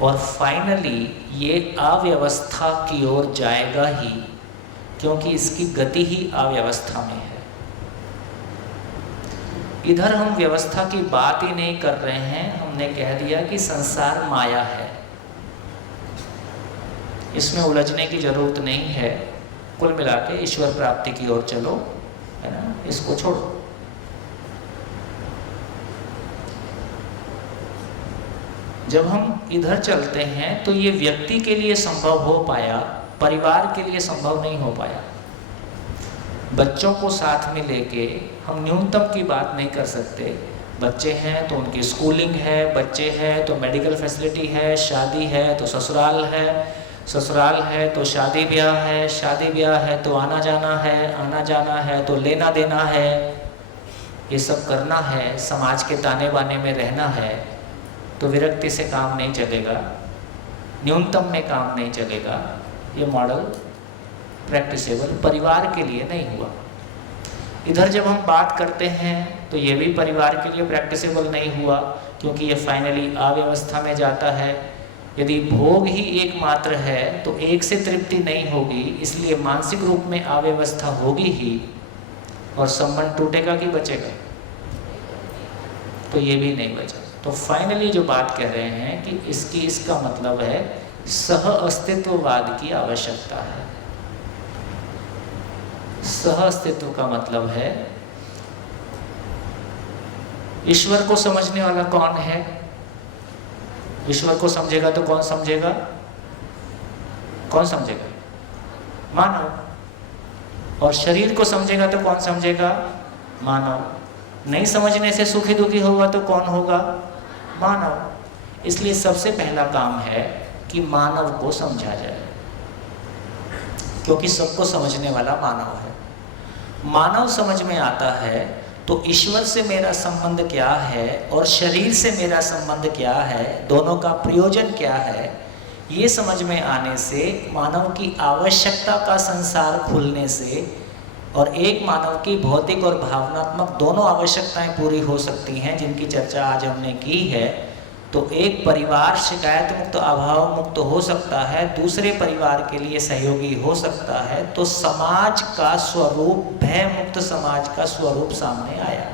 और फाइनली ये अव्यवस्था की ओर जाएगा ही, क्योंकि इसकी गति ही अव्यवस्था में है। इधर हम व्यवस्था की बात ही नहीं कर रहे हैं, हमने कह दिया कि संसार माया है, इसमें उलझने की जरूरत नहीं है। कुल मिला के ईश्वर प्राप्ति की ओर चलो, है ना, इसको छोड़ो। जब हम इधर चलते हैं तो ये व्यक्ति के लिए संभव हो पाया, परिवार के लिए संभव नहीं हो पाया। बच्चों को साथ में लेके हम न्यूनतम की बात नहीं कर सकते। बच्चे हैं तो उनकी स्कूलिंग है, बच्चे हैं तो मेडिकल फैसिलिटी है, शादी है तो ससुराल है, ससुराल है तो शादी ब्याह है, शादी ब्याह है तो आना जाना है, आना जाना है तो लेना देना है, ये सब करना है, समाज के ताने बाने में रहना है। तो विरक्ति से काम नहीं चलेगा, न्यूनतम में काम नहीं चलेगा। ये मॉडल प्रैक्टिसेबल परिवार के लिए नहीं हुआ। इधर जब हम बात करते हैं तो ये भी परिवार के लिए प्रैक्टिसेबल नहीं हुआ, क्योंकि ये फाइनली अव्यवस्था में जाता है। यदि भोग ही एकमात्र है तो एक से तृप्ति नहीं होगी, इसलिए मानसिक रूप में अव्यवस्था होगी ही, और संबंध टूटेगा कि बचेगा? तो ये भी नहीं बचा। तो फाइनली जो बात कह रहे हैं कि इसका मतलब है सह अस्तित्ववाद की आवश्यकता है। सह अस्तित्व का मतलब है ईश्वर को समझने वाला कौन है? ईश्वर को समझेगा तो कौन समझेगा? कौन समझेगा? मानव। और शरीर को समझेगा तो कौन समझेगा? मानव। नहीं समझने से सुखी दुखी होगा तो कौन होगा? मानव। इसलिए सबसे पहला काम है कि मानव को समझा जाए, क्योंकि सबको समझने वाला मानव है। मानव समझ में आता है तो ईश्वर से मेरा संबंध क्या है और शरीर से मेरा संबंध क्या है, दोनों का प्रयोजन क्या है, ये समझ में आने से मानव की आवश्यकता का संसार खुलने से और एक मानव की भौतिक और भावनात्मक दोनों आवश्यकताएं पूरी हो सकती हैं, जिनकी चर्चा आज हमने की है। तो एक परिवार शिकायत मुक्त अभाव मुक्त हो सकता है, दूसरे परिवार के लिए सहयोगी हो सकता है। तो समाज का स्वरूप, भय मुक्त समाज का स्वरूप सामने आया।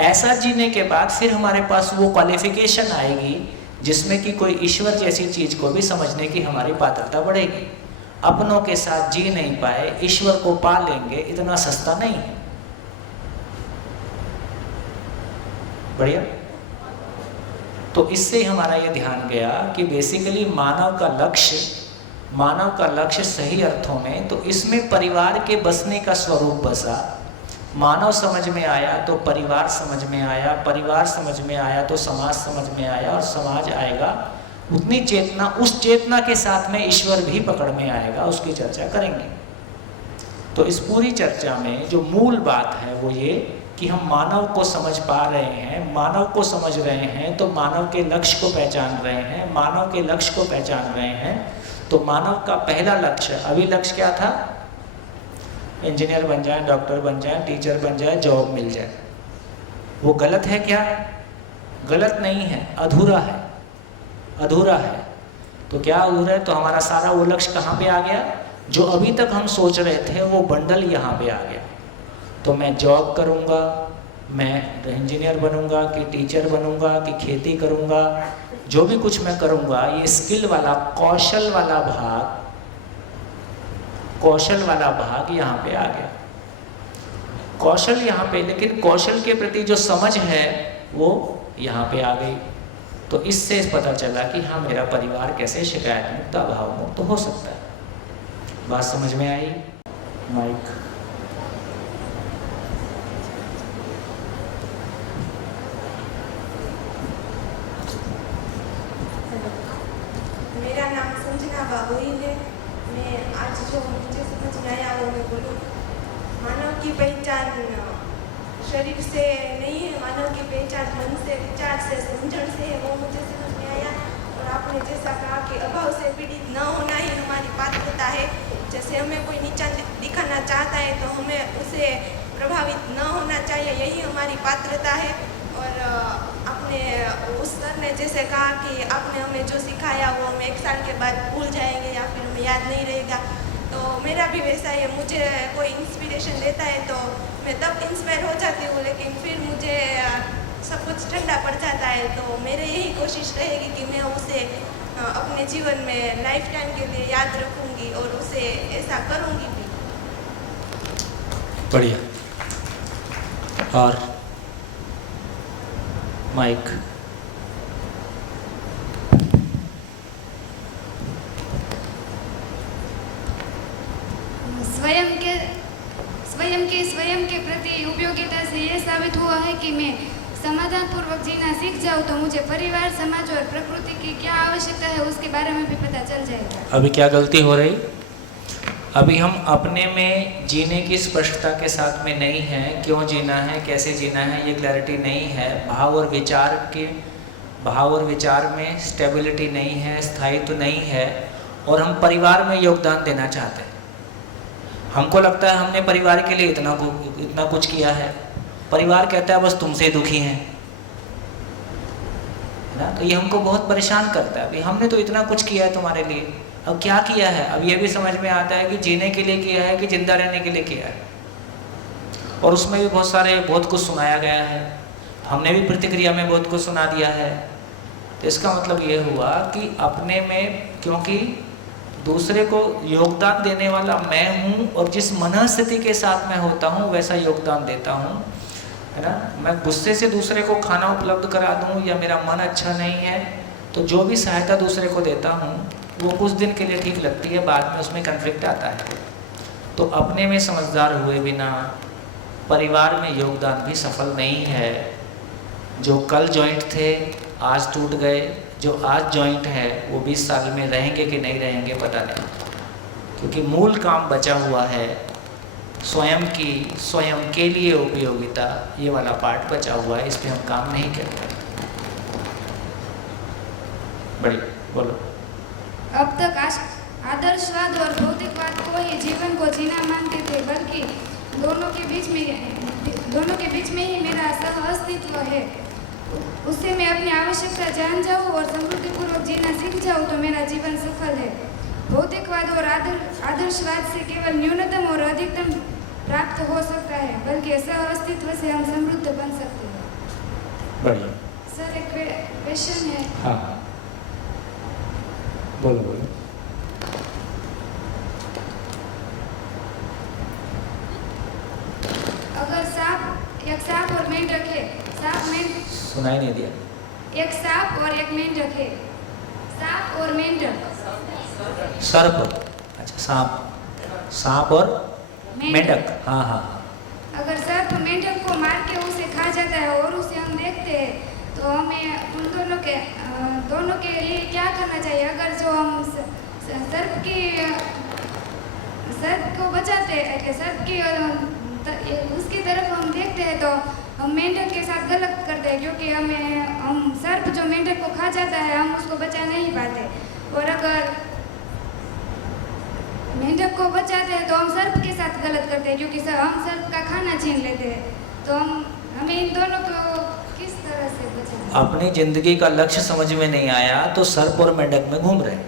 ऐसा जीने के बाद फिर हमारे पास वो क्वालिफिकेशन आएगी जिसमें कि कोई ईश्वर जैसी चीज को भी समझने की हमारी पात्रता बढ़ेगी। अपनों के साथ जी नहीं पाए, ईश्वर को पा लेंगे, इतना सस्ता नहीं है। बढ़िया। तो इससे हमारा ये ध्यान गया कि बेसिकली मानव का लक्ष्य सही अर्थों में, तो इसमें परिवार के बसने का स्वरूप बसा। मानव समझ में आया तो परिवार समझ में आया, परिवार समझ में आया तो समाज समझ में आया, और समाज आएगा उतनी चेतना, उस चेतना के साथ में ईश्वर भी पकड़ में आएगा। उसकी चर्चा करेंगे। तो इस पूरी चर्चा में जो मूल बात है वो ये कि हम मानव को समझ पा रहे हैं, मानव को समझ रहे हैं, तो मानव के लक्ष्य को पहचान रहे हैं, मानव के लक्ष्य को पहचान रहे हैं। तो मानव का पहला लक्ष्य, अभी लक्ष्य क्या था? इंजीनियर बन जाए, डॉक्टर बन जाए, टीचर बन जाए, जॉब मिल जाए। वो गलत है क्या? गलत नहीं है, अधूरा है, अधूरा है। तो क्या अधूरा है? तो हमारा सारा वो लक्ष्य कहाँ पे आ गया? जो अभी तक हम सोच रहे थे वो बंडल यहाँ पे आ गया। तो मैं जॉब करूँगा, मैं इंजीनियर बनूँगा कि टीचर बनूँगा कि खेती करूँगा, जो भी कुछ मैं करूँगा, ये स्किल वाला, कौशल वाला भाग यहाँ पे आ गया। कौशल यहाँ पे, लेकिन कौशल के प्रति जो समझ है वो यहाँ पे आ गई। तो इससे पता चला कि हाँ, मेरा परिवार कैसे शिकायत मुक्त, अभाव मुक्त हो सकता है। बात समझ में आई? माइक। मेरा नाम संजना बाबुई है। मैं आज जो मुझे समझ में आया वो मैं बोलूँ। मानव की पहचान शरीर से नहीं है, मानव की पहचान मन से, विचार से, समझण से है, वो मुझे समझ में आया। और आपने जैसा कहा कि अभाव से पीड़ित न होना ही हमारी पात्रता है। जैसे हमें कोई नीचा दिखाना चाहता है तो हमें उसे प्रभावित न होना चाहिए, यही हमारी पात्रता है। और आपने उस सर ने जैसे कहा कि आपने हमें जो सिखाया वो हम 1 साल के बाद भूल जाएंगे या फिर हमें याद नहीं रहेगा, तो मेरा भी वैसा ही है। मुझे कोई इंस्पिरेशन देता है तो मैं तब इंस्पायर हो जाती हूँ, लेकिन फिर मुझे सब कुछ ठंडा पड़ जाता है। तो मेरे यही कोशिश रहेगी कि मैं उसे अपने जीवन में लाइफ टाइम के लिए याद रखूँगी और उसे ऐसा करूँगी भी। बढ़िया। और माइक। स्वयं के प्रति उपयोगिता से ये साबित हुआ है कि मैं समाधान पूर्वक जीना सीख जाऊँ तो मुझे परिवार, समाज और प्रकृति की क्या आवश्यकता है उसके बारे में भी पता चल जाएगा। अभी क्या गलती हो रही? अभी हम अपने में जीने की स्पष्टता के साथ में नहीं हैं। क्यों जीना है, कैसे जीना है, ये क्लैरिटी नहीं है। भाव और विचार में स्टेबिलिटी नहीं है, स्थायित्व नहीं है। और हम परिवार में योगदान देना चाहते हैं। हमको लगता है हमने परिवार के लिए इतना कुछ किया है। परिवार कहता है बस तुमसे दुखी हैं, ना? तो ये हमको बहुत परेशान करता है। अभी हमने तो इतना कुछ किया है तुम्हारे लिए, अब क्या किया है? अब ये भी समझ में आता है कि जीने के लिए किया है कि जिंदा रहने के लिए किया है। और उसमें भी बहुत कुछ सुनाया गया है, हमने भी प्रतिक्रिया में बहुत कुछ सुना दिया है। तो इसका मतलब ये हुआ कि अपने में, क्योंकि दूसरे को योगदान देने वाला मैं हूँ और जिस मनस्थिति के साथ मैं होता हूँ वैसा योगदान देता हूँ, है ना? मैं गुस्से से दूसरे को खाना उपलब्ध करा दूँ या मेरा मन अच्छा नहीं है तो जो भी सहायता दूसरे को देता हूँ वो कुछ दिन के लिए ठीक लगती है, बाद में उसमें कन्फ्लिक्ट आता है। तो अपने में समझदार हुए बिना परिवार में योगदान भी सफल नहीं है। जो कल जॉइंट थे आज टूट गए, जो आज जॉइंट है वो 20 साल में रहेंगे कि नहीं रहेंगे पता नहीं, क्योंकि मूल काम बचा हुआ है। स्वयं के लिए उपयोगिता, ये वाला पार्ट बचा हुआ है, इस पर हम काम नहीं करते। बढ़िया, बोलो। अब तक आदर्शवाद और भौतिकवाद को ही जीवन को जीना मानते थे, बल्कि दोनों के बीच में ही मेरा सह अस्तित्व है। उससे मैं अपनी आवश्यकता जान जाऊँ और समृद्धिपूर्वक जीना सीख जाऊँ तो मेरा जीवन सफल है। भौतिकवाद और आदर्शवाद से केवल न्यूनतम और अधिकतम प्राप्त हो सकता है, बल्कि सह अस्तित्व से हम समृद्ध बन सकते हैं। बढ़िया सर, एक क्वेश्चन है। हाँ, बोलो। अगर एक सांप और मेंढक है, सुनाई नहीं दिया। एक सांप और एक मेंढक है, सांप और मेंढक, सर्प, अच्छा सांप और मेंढक, हाँ। अगर सर्प मेंढक को मार के उसे खा जाता है और उसे हम देखते हैं तो हमें उन दोनों के लिए क्या करना चाहिए? अगर जो हम सर्प को बचाते हैं, सर्प की उसकी तरफ हम देखते हैं तो हम मेंढक के साथ गलत करते हैं, क्योंकि हम सर्प जो मेंढक को खा जाता है हम उसको बचा नहीं पाते। और अगर मेंढक को बचाते हैं तो हम सर्प के साथ गलत करते हैं, क्योंकि हम सर्प का खाना छीन लेते हैं। तो हमें इन दोनों को किस तरह से बचाना? अपनी जिंदगी का लक्ष्य समझ में नहीं आया तो सर्प और मेंढक में घूम रहे।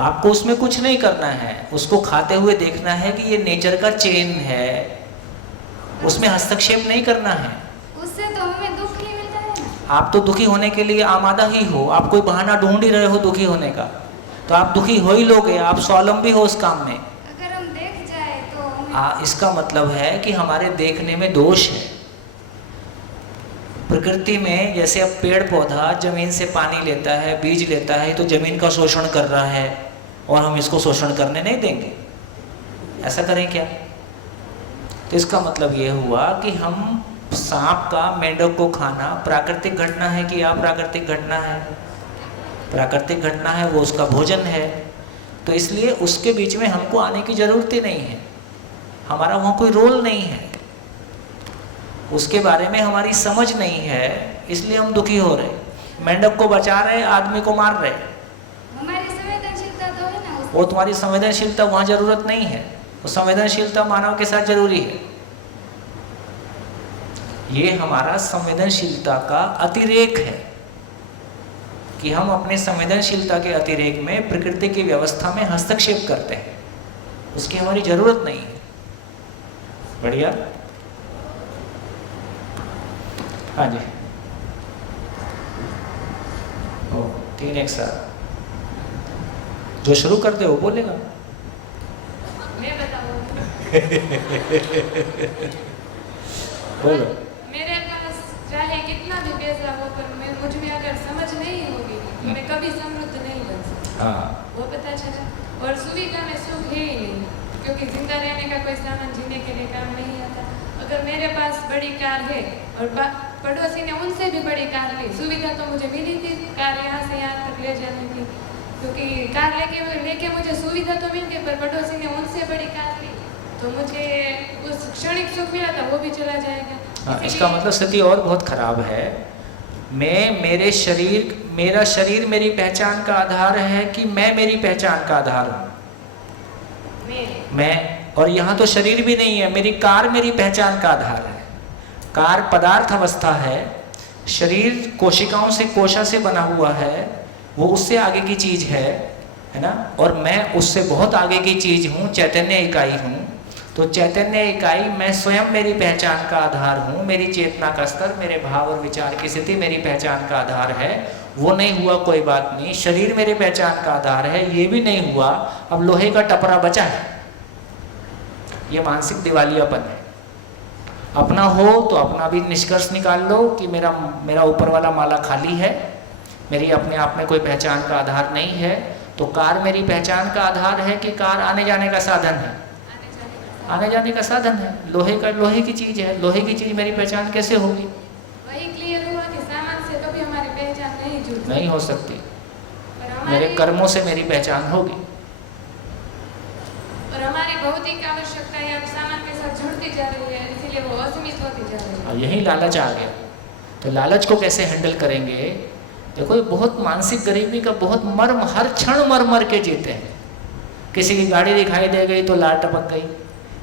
आपको उसमें कुछ नहीं करना है, उसको खाते हुए देखना है कि ये नेचर का चेन है, उसमें हस्तक्षेप नहीं करना है। उससे तो हमें दुख ही मिलता है ना। आप तो दुखी होने के लिए आमादा ही हो, आप कोई बहाना ढूंढ ही रहे हो दुखी होने का, तो आप दुखी हो ही लोगे, आप स्वावलंबी हो उस काम में। अगर हम देख जाए तो इसका मतलब है कि हमारे देखने में दोष है। प्रकृति में जैसे अब पेड़ पौधा जमीन से पानी लेता है, बीज लेता है, तो जमीन का शोषण कर रहा है और हम इसको शोषण करने नहीं देंगे। ऐसा करें क्या? तो इसका मतलब ये हुआ कि हम सांप का मेंढक को खाना प्राकृतिक घटना है कि अप्राकृतिक घटना है? प्राकृतिक घटना है, वो उसका भोजन है। तो इसलिए उसके बीच में हमको आने की जरूरत ही नहीं है, हमारा वहाँ कोई रोल नहीं है, उसके बारे में हमारी समझ नहीं है, इसलिए हम दुखी हो रहे। मेंढक को बचा रहे, आदमी को मार रहे। हमारी संवेदनशीलता तो है ना। वो तुम्हारी संवेदनशीलता वहाँ जरूरत नहीं है, तो संवेदनशीलता मानव के साथ जरूरी है। ये हमारा संवेदनशीलता का अतिरेक है कि हम अपने संवेदनशीलता के अतिरेक में प्रकृति की व्यवस्था में हस्तक्षेप करते हैं, उसकी हमारी जरूरत नहीं है। बढ़िया, हाँ जी, ओ 3 एक साथ जो शुरू कर दे वो बोलेगा। मैं बताऊँ बोलो। मेरे पास चाहे कितना भी पैसा हो पर मुझ में अगर समझ नहीं होगी तो मैं कभी समृद्ध नहीं बन सकती। हाँ, वो पता चला। और सुविधा में सुख है ही नहीं, क्योंकि जिंदा रहने का कोई सामान जीने के लिए काम नहीं आता। अगर मेरे पास बड़ी कार है और पड़ोसी ने उनसे भी बड़ी कार ली, सुविधा तो मुझे मिली थी कार यहाँ से यहाँ तक ले जाने की, क्योंकि कार लेके मुझे सुविधा तो मिल गई, पर पड़ोसी ने उनसे बड़ी कार ली तो मुझे उस क्षणिक सुख मिला था वो भी चला जाएगा। हाँ, इसका मतलब स्थिति और बहुत खराब है। मेरा शरीर मेरी पहचान का आधार है कि मैं मेरी पहचान का आधार हूँ। मैं, और यहाँ तो शरीर भी नहीं है, मेरी कार मेरी पहचान का आधार है। कार पदार्थ अवस्था है, शरीर कोशिकाओं से कोशा से बना हुआ है, वो उससे आगे की चीज है ना। और मैं उससे बहुत आगे की चीज हूँ, चैतन्य इकाई हूँ। तो चैतन्य इकाई मैं स्वयं मेरी पहचान का आधार हूँ। मेरी चेतना का स्तर, मेरे भाव और विचार की स्थिति मेरी पहचान का आधार है। वो नहीं हुआ कोई बात नहीं, शरीर मेरे पहचान का आधार है, ये भी नहीं हुआ, अब लोहे का टपरा बचा है। ये मानसिक दिवालियापन है। अपना हो तो अपना भी निष्कर्ष निकाल लो कि मेरा ऊपर वाला माला खाली है, मेरी अपने आप में कोई पहचान का आधार नहीं है। तो कार मेरी पहचान का आधार है कि कार आने जाने का साधन है? आने जाने का साधन है। लोहे की चीज है, लोहे की चीज मेरी पहचान कैसे होगी? वही क्लियर हुआ कि सामान से कभी हमारी पहचान नहीं जुड़ती, नहीं हो सकती। पर मेरे कर्मों से मेरी पहचान होगी। और हमारी भौतिक आवश्यकताएं अब सामान के साथ जुड़ती जा रही है, इसीलिए वो असीमित होती जा रही है। और यही लालच आ गया। तो लालच को कैसे हैंडल करेंगे? देखो, ये बहुत मानसिक गरीबी का बहुत मर्म, हर क्षण मर मर के जीते हैं। किसी की गाड़ी दिखाई दे गई तो लार टपक गई,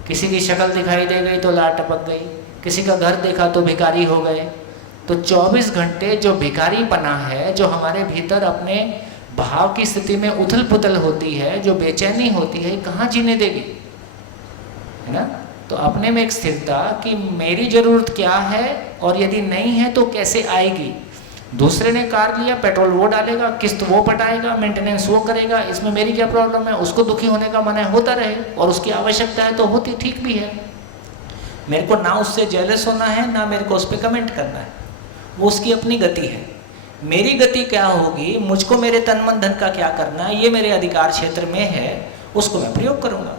किसी की शक्ल दिखाई दे गई तो लार टपक गई, किसी का घर देखा तो भिखारी हो गए। तो 24 घंटे जो भिखारी पना है, जो हमारे भीतर अपने भाव की स्थिति में उथल पुथल होती है, जो बेचैनी होती है, कहाँ जीने देगी, है ना। तो अपने में एक स्थिरता कि मेरी जरूरत क्या है और यदि नहीं है तो कैसे आएगी। दूसरे ने कार लिया, पेट्रोल वो डालेगा, किस्त वो पटाएगा, मेंटेनेंस वो करेगा, इसमें मेरी क्या प्रॉब्लम है? उसको दुखी होने का मन है, होता रहे, और उसकी आवश्यकता है तो होती, ठीक भी है। मेरे को ना उससे जेलस होना है, ना मेरे को उस पर कमेंट करना है, वो उसकी अपनी गति है। मेरी गति क्या होगी, मुझको मेरे तन मन धन का क्या करना है, ये मेरे अधिकार क्षेत्र में है, उसको मैं प्रयोग करूँगा।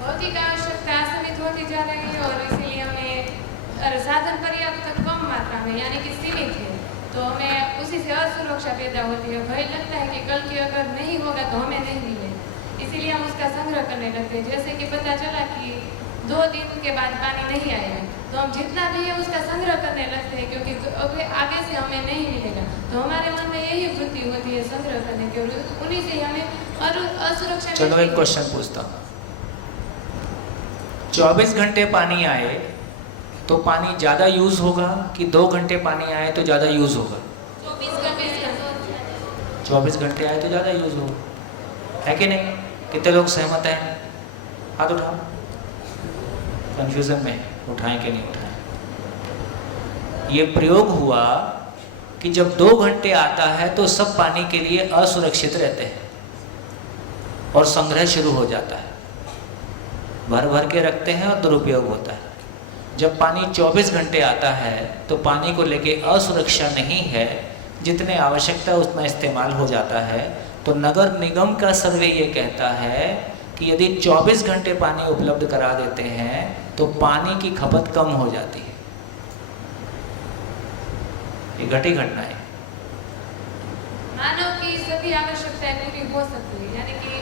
भौतिक आवश्यकता असीमित होती जा रही है और इसीलिए हमें साधन पर्याप्त कम मात्रा में यानी कि सीमित है, तो हमें उसी से असुरक्षा पैदा होती है। भय लगता है कि कल की अगर नहीं होगा तो हमें नहीं मिले, इसीलिए हम उसका संग्रह करने लगते हैं। जैसे कि पता चला कि 2 दिन के बाद पानी नहीं आएगा तो हम जितना भी है उसका संग्रह करने लगते हैं, क्योंकि आगे से हमें नहीं मिलेगा। तो हमारे मन में यही वृत्ति होती है संग्रह करने की, और उन्हीं से हमें असुरक्षा। चलो एक क्वेश्चन पूछता हूँ, 24 घंटे पानी आए तो पानी ज़्यादा यूज़ होगा कि 2 घंटे पानी आए तो ज़्यादा यूज़ होगा? 24 घंटे आए तो ज़्यादा यूज़ होगा, है कि नहीं? कितने लोग सहमत हैं? हाथ उठाओ। कंफ्यूजन में उठाएं कि नहीं उठाएं? ये प्रयोग हुआ कि जब 2 घंटे आता है तो सब पानी के लिए असुरक्षित रहते हैं और संग्रह शुरू हो जाता है, भर भर के रखते हैं और दुरुपयोग होता है। जब पानी 24 घंटे आता है तो पानी को लेके असुरक्षा नहीं है, जितने आवश्यकता उतना इस्तेमाल हो जाता है। तो नगर निगम का सर्वे ये कहता है कि यदि 24 घंटे पानी उपलब्ध करा देते हैं तो पानी की खपत कम हो जाती है। ये घटी घटना है। मानव की सभी आवश्यकताएं पूरी हो सकती है, यानी कि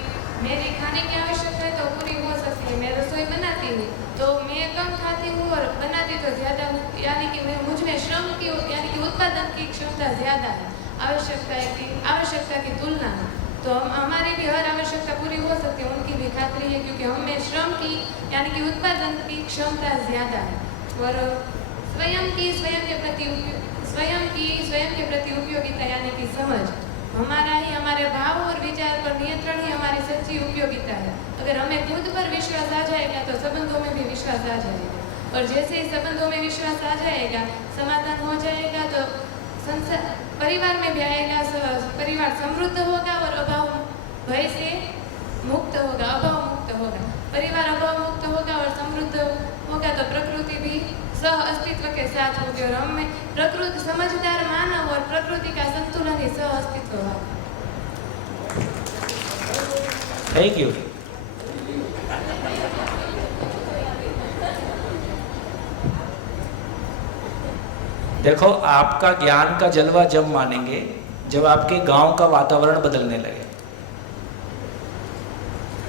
मेरी खाने की आवश्यकता है तो पूरी हो सकती है। मैं रसोई बनाती हूँ तो मैं कम खाती हूँ और बनाती तो ज़्यादा हूँ, यानी कि मुझ में श्रम की यानी कि उत्पादन की क्षमता ज़्यादा है आवश्यकता की तुलना में। तो हमारी भी हर आवश्यकता पूरी हो सकती है, उनकी भी खातरी है, क्योंकि हमें श्रम की यानी कि उत्पादन की क्षमता ज़्यादा है और स्वयं के प्रति उपयोगिता यानी कि समझ हमारा ही हमारे भाव और विचार पर नियंत्रण ही हमारी सच्ची उपयोगिता है। अगर हमें खुद पर विश्वास आ जाएगा तो संबंधों में भी विश्वास आ जाएगा, और जैसे ही संबंधों में विश्वास आ जाएगा, समाधान हो जाएगा, तो संसार परिवार में भी आएगा, परिवार समृद्ध होगा और अभाव भय से मुक्त होगा, अभाव मुक्त होगा। परिवार अभाव मुक्त होगा और समृद्ध होगा तो प्रकृति भी सह अस्तित्व के साथ होगी, और हमें प्रकृति समझदार मानव और प्रकृति का संतुलन ही सह अस्तित्व होगा। Thank you. देखो, आपका ज्ञान का जलवा जब मानेंगे जब आपके गांव का वातावरण बदलने लगे।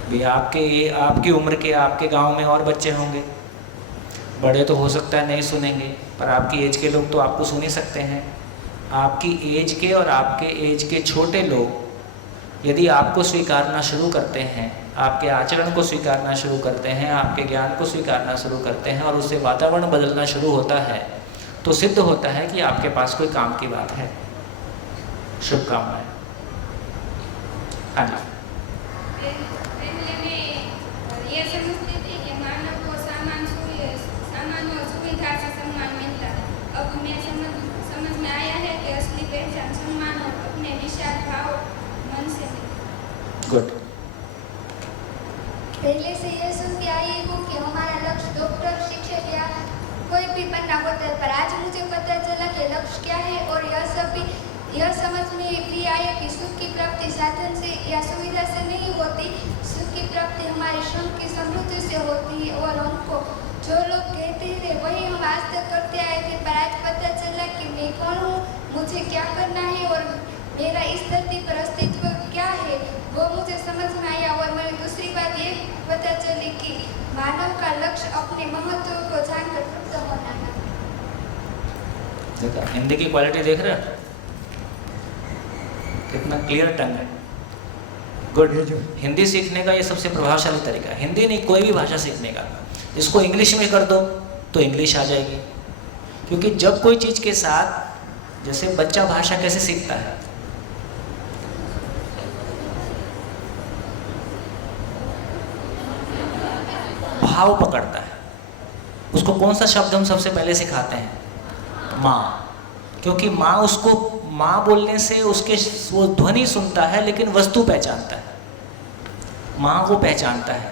भी आपकी उम्र के आपके गांव में और बच्चे होंगे, बड़े तो हो सकता है नहीं सुनेंगे, पर आपकी एज के लोग तो आपको सुन ही सकते हैं। आपकी एज के और आपके एज के छोटे लोग यदि आपको स्वीकारना शुरू करते हैं, आपके आचरण को स्वीकारना शुरू करते हैं, आपके ज्ञान को स्वीकारना शुरू करते हैं और उससे वातावरण बदलना शुरू होता है, तो सिद्ध होता है कि आपके पास कोई काम की बात है। शुभकामनाएं। हाँ जी। पहले मैं ये समझती थी कि मानव को सामान और सुविधा से सम्मान मिलता है। अब मैं समझ में आया है कि असली पहचान सम्मान और अपने विशाल भाव मन से मिलती है। गुड। पहले से यह सुन के आई हूँ कि हमारा लक्ष्य डॉक्टर, शिक्षक या कोई भी बनना होता है, पर आज मुझे पता चला कि लक्ष्य क्या है, और यह समझ में भी आया कि सुख की प्राप्ति साधन से या सुविधा से नहीं होती। सुख की प्राप्ति हमारे श्रम की समृद्धि से होती है, और हमको जो लोग कहते थे वही हम आज तक करते आए थे, पर आज पता चला कि मैं कौन हूँ, मुझे क्या करना है और मेरा इस धरती पर अस्तित्व क्या है, वो मुझे समझ में आया। और मेरी दूसरी बात ये पता चली कि मानव का लक्ष्य अपने महत्व को जानकर तृप्त होना है। देखा, हिंदी की क्वालिटी देख रहे हैं कितना क्लियर टंग है। गुड। हिंदी सीखने का ये सबसे प्रभावशाली तरीका है। हिंदी नहीं, कोई भी भाषा सीखने का। इसको इंग्लिश में कर दो तो इंग्लिश आ जाएगी, क्योंकि जब कोई चीज़ के साथ, जैसे बच्चा भाषा कैसे सीखता है, भाव पकड़ता है। उसको कौन सा शब्द हम सबसे पहले सिखाते हैं? माँ। क्योंकि माँ उसको माँ बोलने से उसके वो ध्वनि सुनता है, लेकिन वस्तु पहचानता है। माँ को पहचानता है,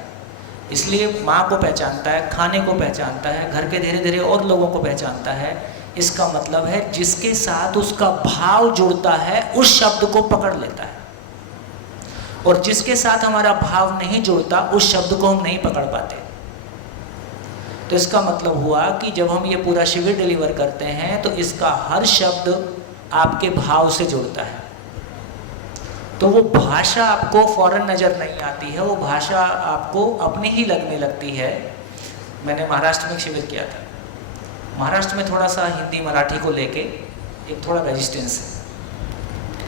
इसलिए माँ को पहचानता है, खाने को पहचानता है, घर के धीरे धीरे और लोगों को पहचानता है। इसका मतलब है जिसके साथ उसका भाव जुड़ता है उस शब्द को पकड़ लेता है, और जिसके साथ हमारा भाव नहीं जुड़ता उस शब्द को हम नहीं पकड़ पाते। तो इसका मतलब हुआ कि जब हम ये पूरा शिविर डिलीवर करते हैं तो इसका हर शब्द आपके भाव से जुड़ता है। तो वो भाषा आपको फौरन नज़र नहीं आती है, वो भाषा आपको अपनी ही लगने लगती है। मैंने महाराष्ट्र में एक शिविर किया था। महाराष्ट्र में थोड़ा सा हिंदी मराठी को लेके एक थोड़ा रेजिस्टेंस है,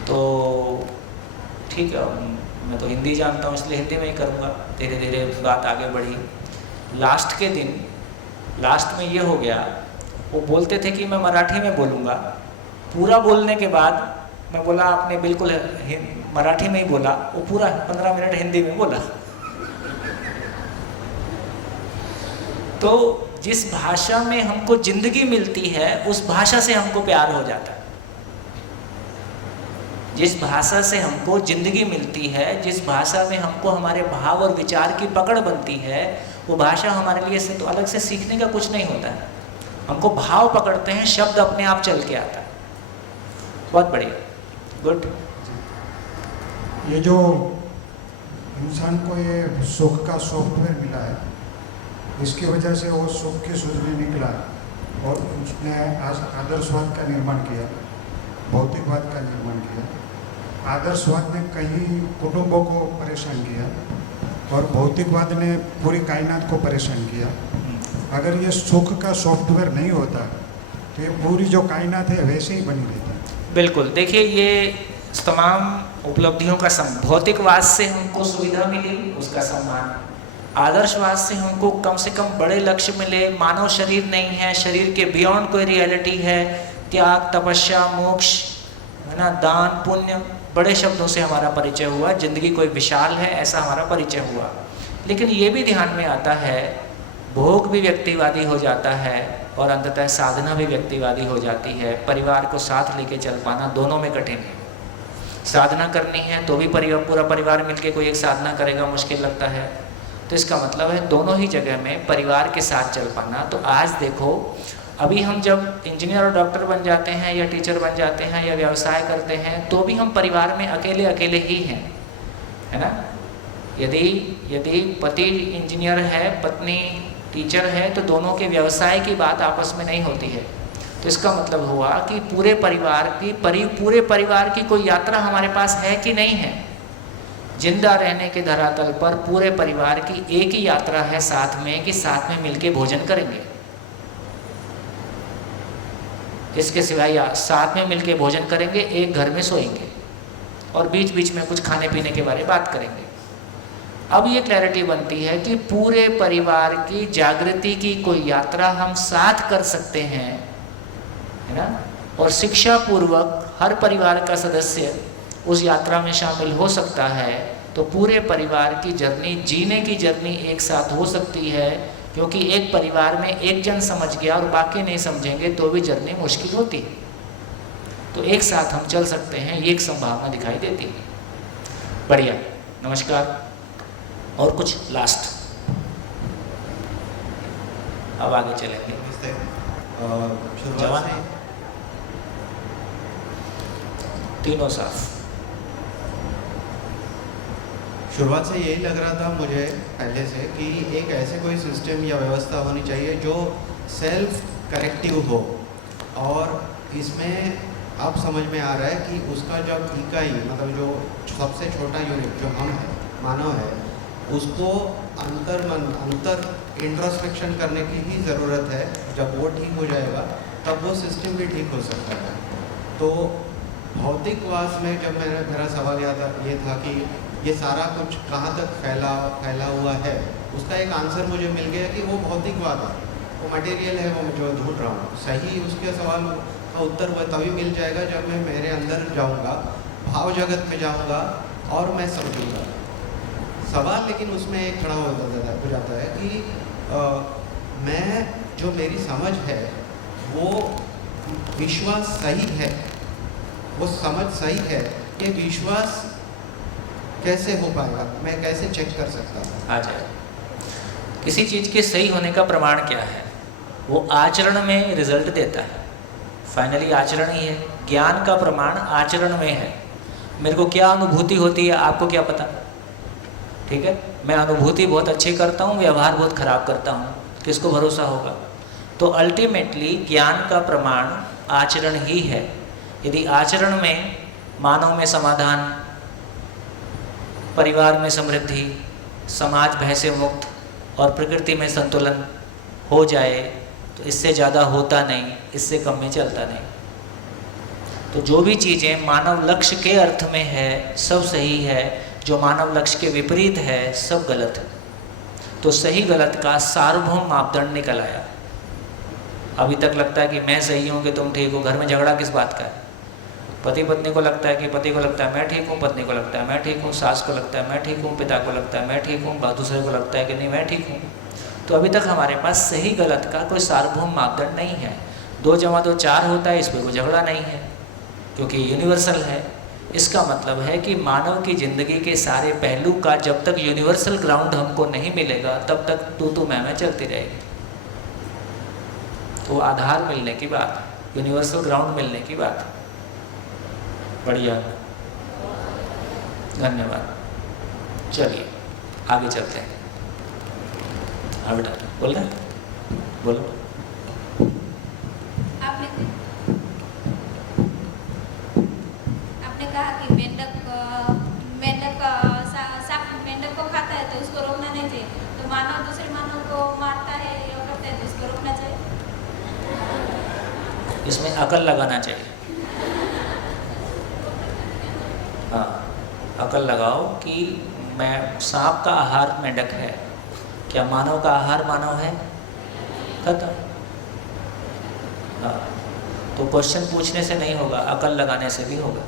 तो ठीक है, मैं तो हिंदी जानता हूँ इसलिए हिंदी में ही करूँगा। धीरे धीरे बात आगे बढ़ी। लास्ट के दिन लास्ट में ये हो गया, वो बोलते थे कि मैं मराठी में बोलूँगा। पूरा बोलने के बाद मैं बोला आपने बिल्कुल मराठी में ही बोला, वो पूरा 15 मिनट हिंदी में बोला। तो जिस भाषा में हमको जिंदगी मिलती है उस भाषा से हमको प्यार हो जाता है। जिस भाषा से हमको जिंदगी मिलती है, जिस भाषा में हमको हमारे भाव और विचार की पकड़ बनती है, वो भाषा हमारे लिए से तो अलग से सीखने का कुछ नहीं होता है। हमको भाव पकड़ते हैं, शब्द अपने आप चल के आता है। बहुत बढ़िया, गुड। ये जो इंसान को ये सुख का सॉफ्टवेयर मिला है, इसकी वजह से वो सुख की सूझ में निकला और उसने आज आदर्शवाद का निर्माण किया, भौतिकवाद का निर्माण किया। आदर्शवाद ने कई कुटुंबों को परेशान किया और भौतिकवाद ने पूरी कायनात को परेशान किया। अगर ये सुख का सॉफ्टवेयर नहीं होता तो ये पूरी जो कायनात है वैसे ही बनी रहती। बिल्कुल। देखिए, ये तमाम उपलब्धियों का भौतिकवाद से हमको सुविधा मिली, उसका सम्मान। आदर्शवाद से हमको कम से कम बड़े लक्ष्य मिले, मानव शरीर नहीं है, शरीर के बियॉन्ड कोई रियलिटी है, त्याग, तपस्या, मोक्ष, है ना, दान, पुण्य, बड़े शब्दों से हमारा परिचय हुआ। जिंदगी कोई विशाल है, ऐसा हमारा परिचय हुआ। लेकिन ये भी ध्यान में आता है, भोग भी व्यक्तिवादी हो जाता है और अंततः साधना भी व्यक्तिवादी हो जाती है। परिवार को साथ लेके चल पाना दोनों में कठिन है। साधना करनी है तो भी पूरा परिवार मिलके कोई एक साधना करेगा, मुश्किल लगता है। तो इसका मतलब है दोनों ही जगह में परिवार के साथ चल पाना। तो आज देखो, अभी हम जब इंजीनियर और डॉक्टर बन जाते हैं या टीचर बन जाते हैं या व्यवसाय करते हैं तो भी हम परिवार में अकेले अकेले ही हैं, है ना। यदि पति इंजीनियर है, पत्नी टीचर है, तो दोनों के व्यवसाय की बात आपस में नहीं होती है। तो इसका मतलब हुआ कि पूरे परिवार की कोई यात्रा हमारे पास है कि नहीं है। जिंदा रहने के धरातल पर पूरे परिवार की एक ही यात्रा है साथ में, कि साथ में मिलके भोजन करेंगे। इसके सिवाय साथ में मिलके भोजन करेंगे, एक घर में सोएंगे और बीच बीच में कुछ खाने पीने के बारे में बात करेंगे। अब ये क्लैरिटी बनती है कि पूरे परिवार की जागृति की कोई यात्रा हम साथ कर सकते हैं, है ना। और शिक्षा पूर्वक हर परिवार का सदस्य उस यात्रा में शामिल हो सकता है। तो पूरे परिवार की जर्नी, जीने की जर्नी एक साथ हो सकती है, क्योंकि एक परिवार में एक जन समझ गया और बाकी नहीं समझेंगे तो भी जर्नी मुश्किल होती है। तो एक साथ हम चल सकते हैं, ये एक संभावना दिखाई देती है। बढ़िया, नमस्कार। और कुछ लास्ट, अब आगे चलेंगे। जवान तीनों साफ। शुरुआत से यही लग रहा था मुझे पहले से कि एक ऐसे कोई सिस्टम या व्यवस्था होनी चाहिए जो सेल्फ करेक्टिव हो, और इसमें अब समझ में आ रहा है कि उसका जब इकाई, मतलब जो सबसे छोटा यूनिट जो हम है, मानव है, उसको अंतर इंट्रोस्पेक्शन करने की ही ज़रूरत है। जब वो ठीक हो जाएगा तब वो सिस्टम भी ठीक हो सकता है। तो भौतिकवाद में जब मेरा सवाल ये था कि ये सारा कुछ कहाँ तक फैला हुआ है, उसका एक आंसर मुझे मिल गया कि वो भौतिकवाद है, वो मटेरियल है, वो जो ढूंढ रहा हूँ। सही उसके सवाल का उत्तर वह तभी मिल जाएगा जब मैं मेरे अंदर जाऊँगा, भाव जगत में जाऊँगा और मैं समझूँगा। सवाल लेकिन उसमें एक खड़ा हो जाता है कि मैं जो मेरी समझ है वो विश्वास सही है, वो समझ सही है, ये विश्वास कैसे हो पाएगा, मैं कैसे चेक कर सकता हूँ? आ जाए। किसी चीज़ के सही होने का प्रमाण क्या है? वो आचरण में रिजल्ट देता है। फाइनली आचरण ही है। ज्ञान का प्रमाण आचरण में है। मेरे को क्या अनुभूति होती है, आपको क्या पता? ठीक है, मैं अनुभूति बहुत अच्छी करता हूँ, व्यवहार बहुत खराब करता हूँ, किसको भरोसा होगा? तो अल्टीमेटली ज्ञान का प्रमाण आचरण ही है। यदि आचरण में मानव में समाधान, परिवार में समृद्धि, समाज भय से मुक्त और प्रकृति में संतुलन हो जाए तो इससे ज़्यादा होता नहीं, इससे कम में चलता नहीं। तो जो भी चीज़ें मानव लक्ष्य के अर्थ में है सब सही है, जो मानव लक्ष्य के विपरीत है सब गलत है। तो सही गलत का सार्वभौम मापदंड निकल आया। अभी तक लगता है कि मैं सही हूँ कि तुम ठीक हो। घर में झगड़ा किस बात का है? पति पत्नी को लगता है कि पति को लगता है मैं ठीक हूँ, पत्नी को लगता है मैं ठीक हूँ, सास को लगता है मैं ठीक हूँ, पिता को लगता है मैं ठीक हूँ, दूसरे को लगता है कि नहीं मैं ठीक हूँ। तो अभी तक हमारे पास सही गलत का कोई सार्वभौम मापदंड नहीं है। 2 × 2 4 होता है, इस पर कोई झगड़ा नहीं है क्योंकि यूनिवर्सल है। इसका मतलब है कि मानव की ज़िंदगी के सारे पहलू का जब तक यूनिवर्सल ग्राउंड हमको नहीं मिलेगा तब तक तू मैं चलती रहेगी। तो आधार मिलने की बात, यूनिवर्सल ग्राउंड मिलने की बात। बढ़िया, धन्यवाद। चलिए आगे चलते हैं। हाँ बेटा बोल रहे बोलो। आपने कहा कि मेंढक मेंढक को खाता है तो उसको रोकना नहीं चाहिए, तो मानव दूसरे मानव को मारता है या करता है तो उसको रोकना चाहिए। इसमें अकल लगाना चाहिए। हाँ, अकल लगाओ कि मैं सांप का आहार मेंढक है, क्या मानव का आहार मानव है? खत्म। हाँ, तो क्वेश्चन पूछने से नहीं होगा, अकल लगाने से भी होगा।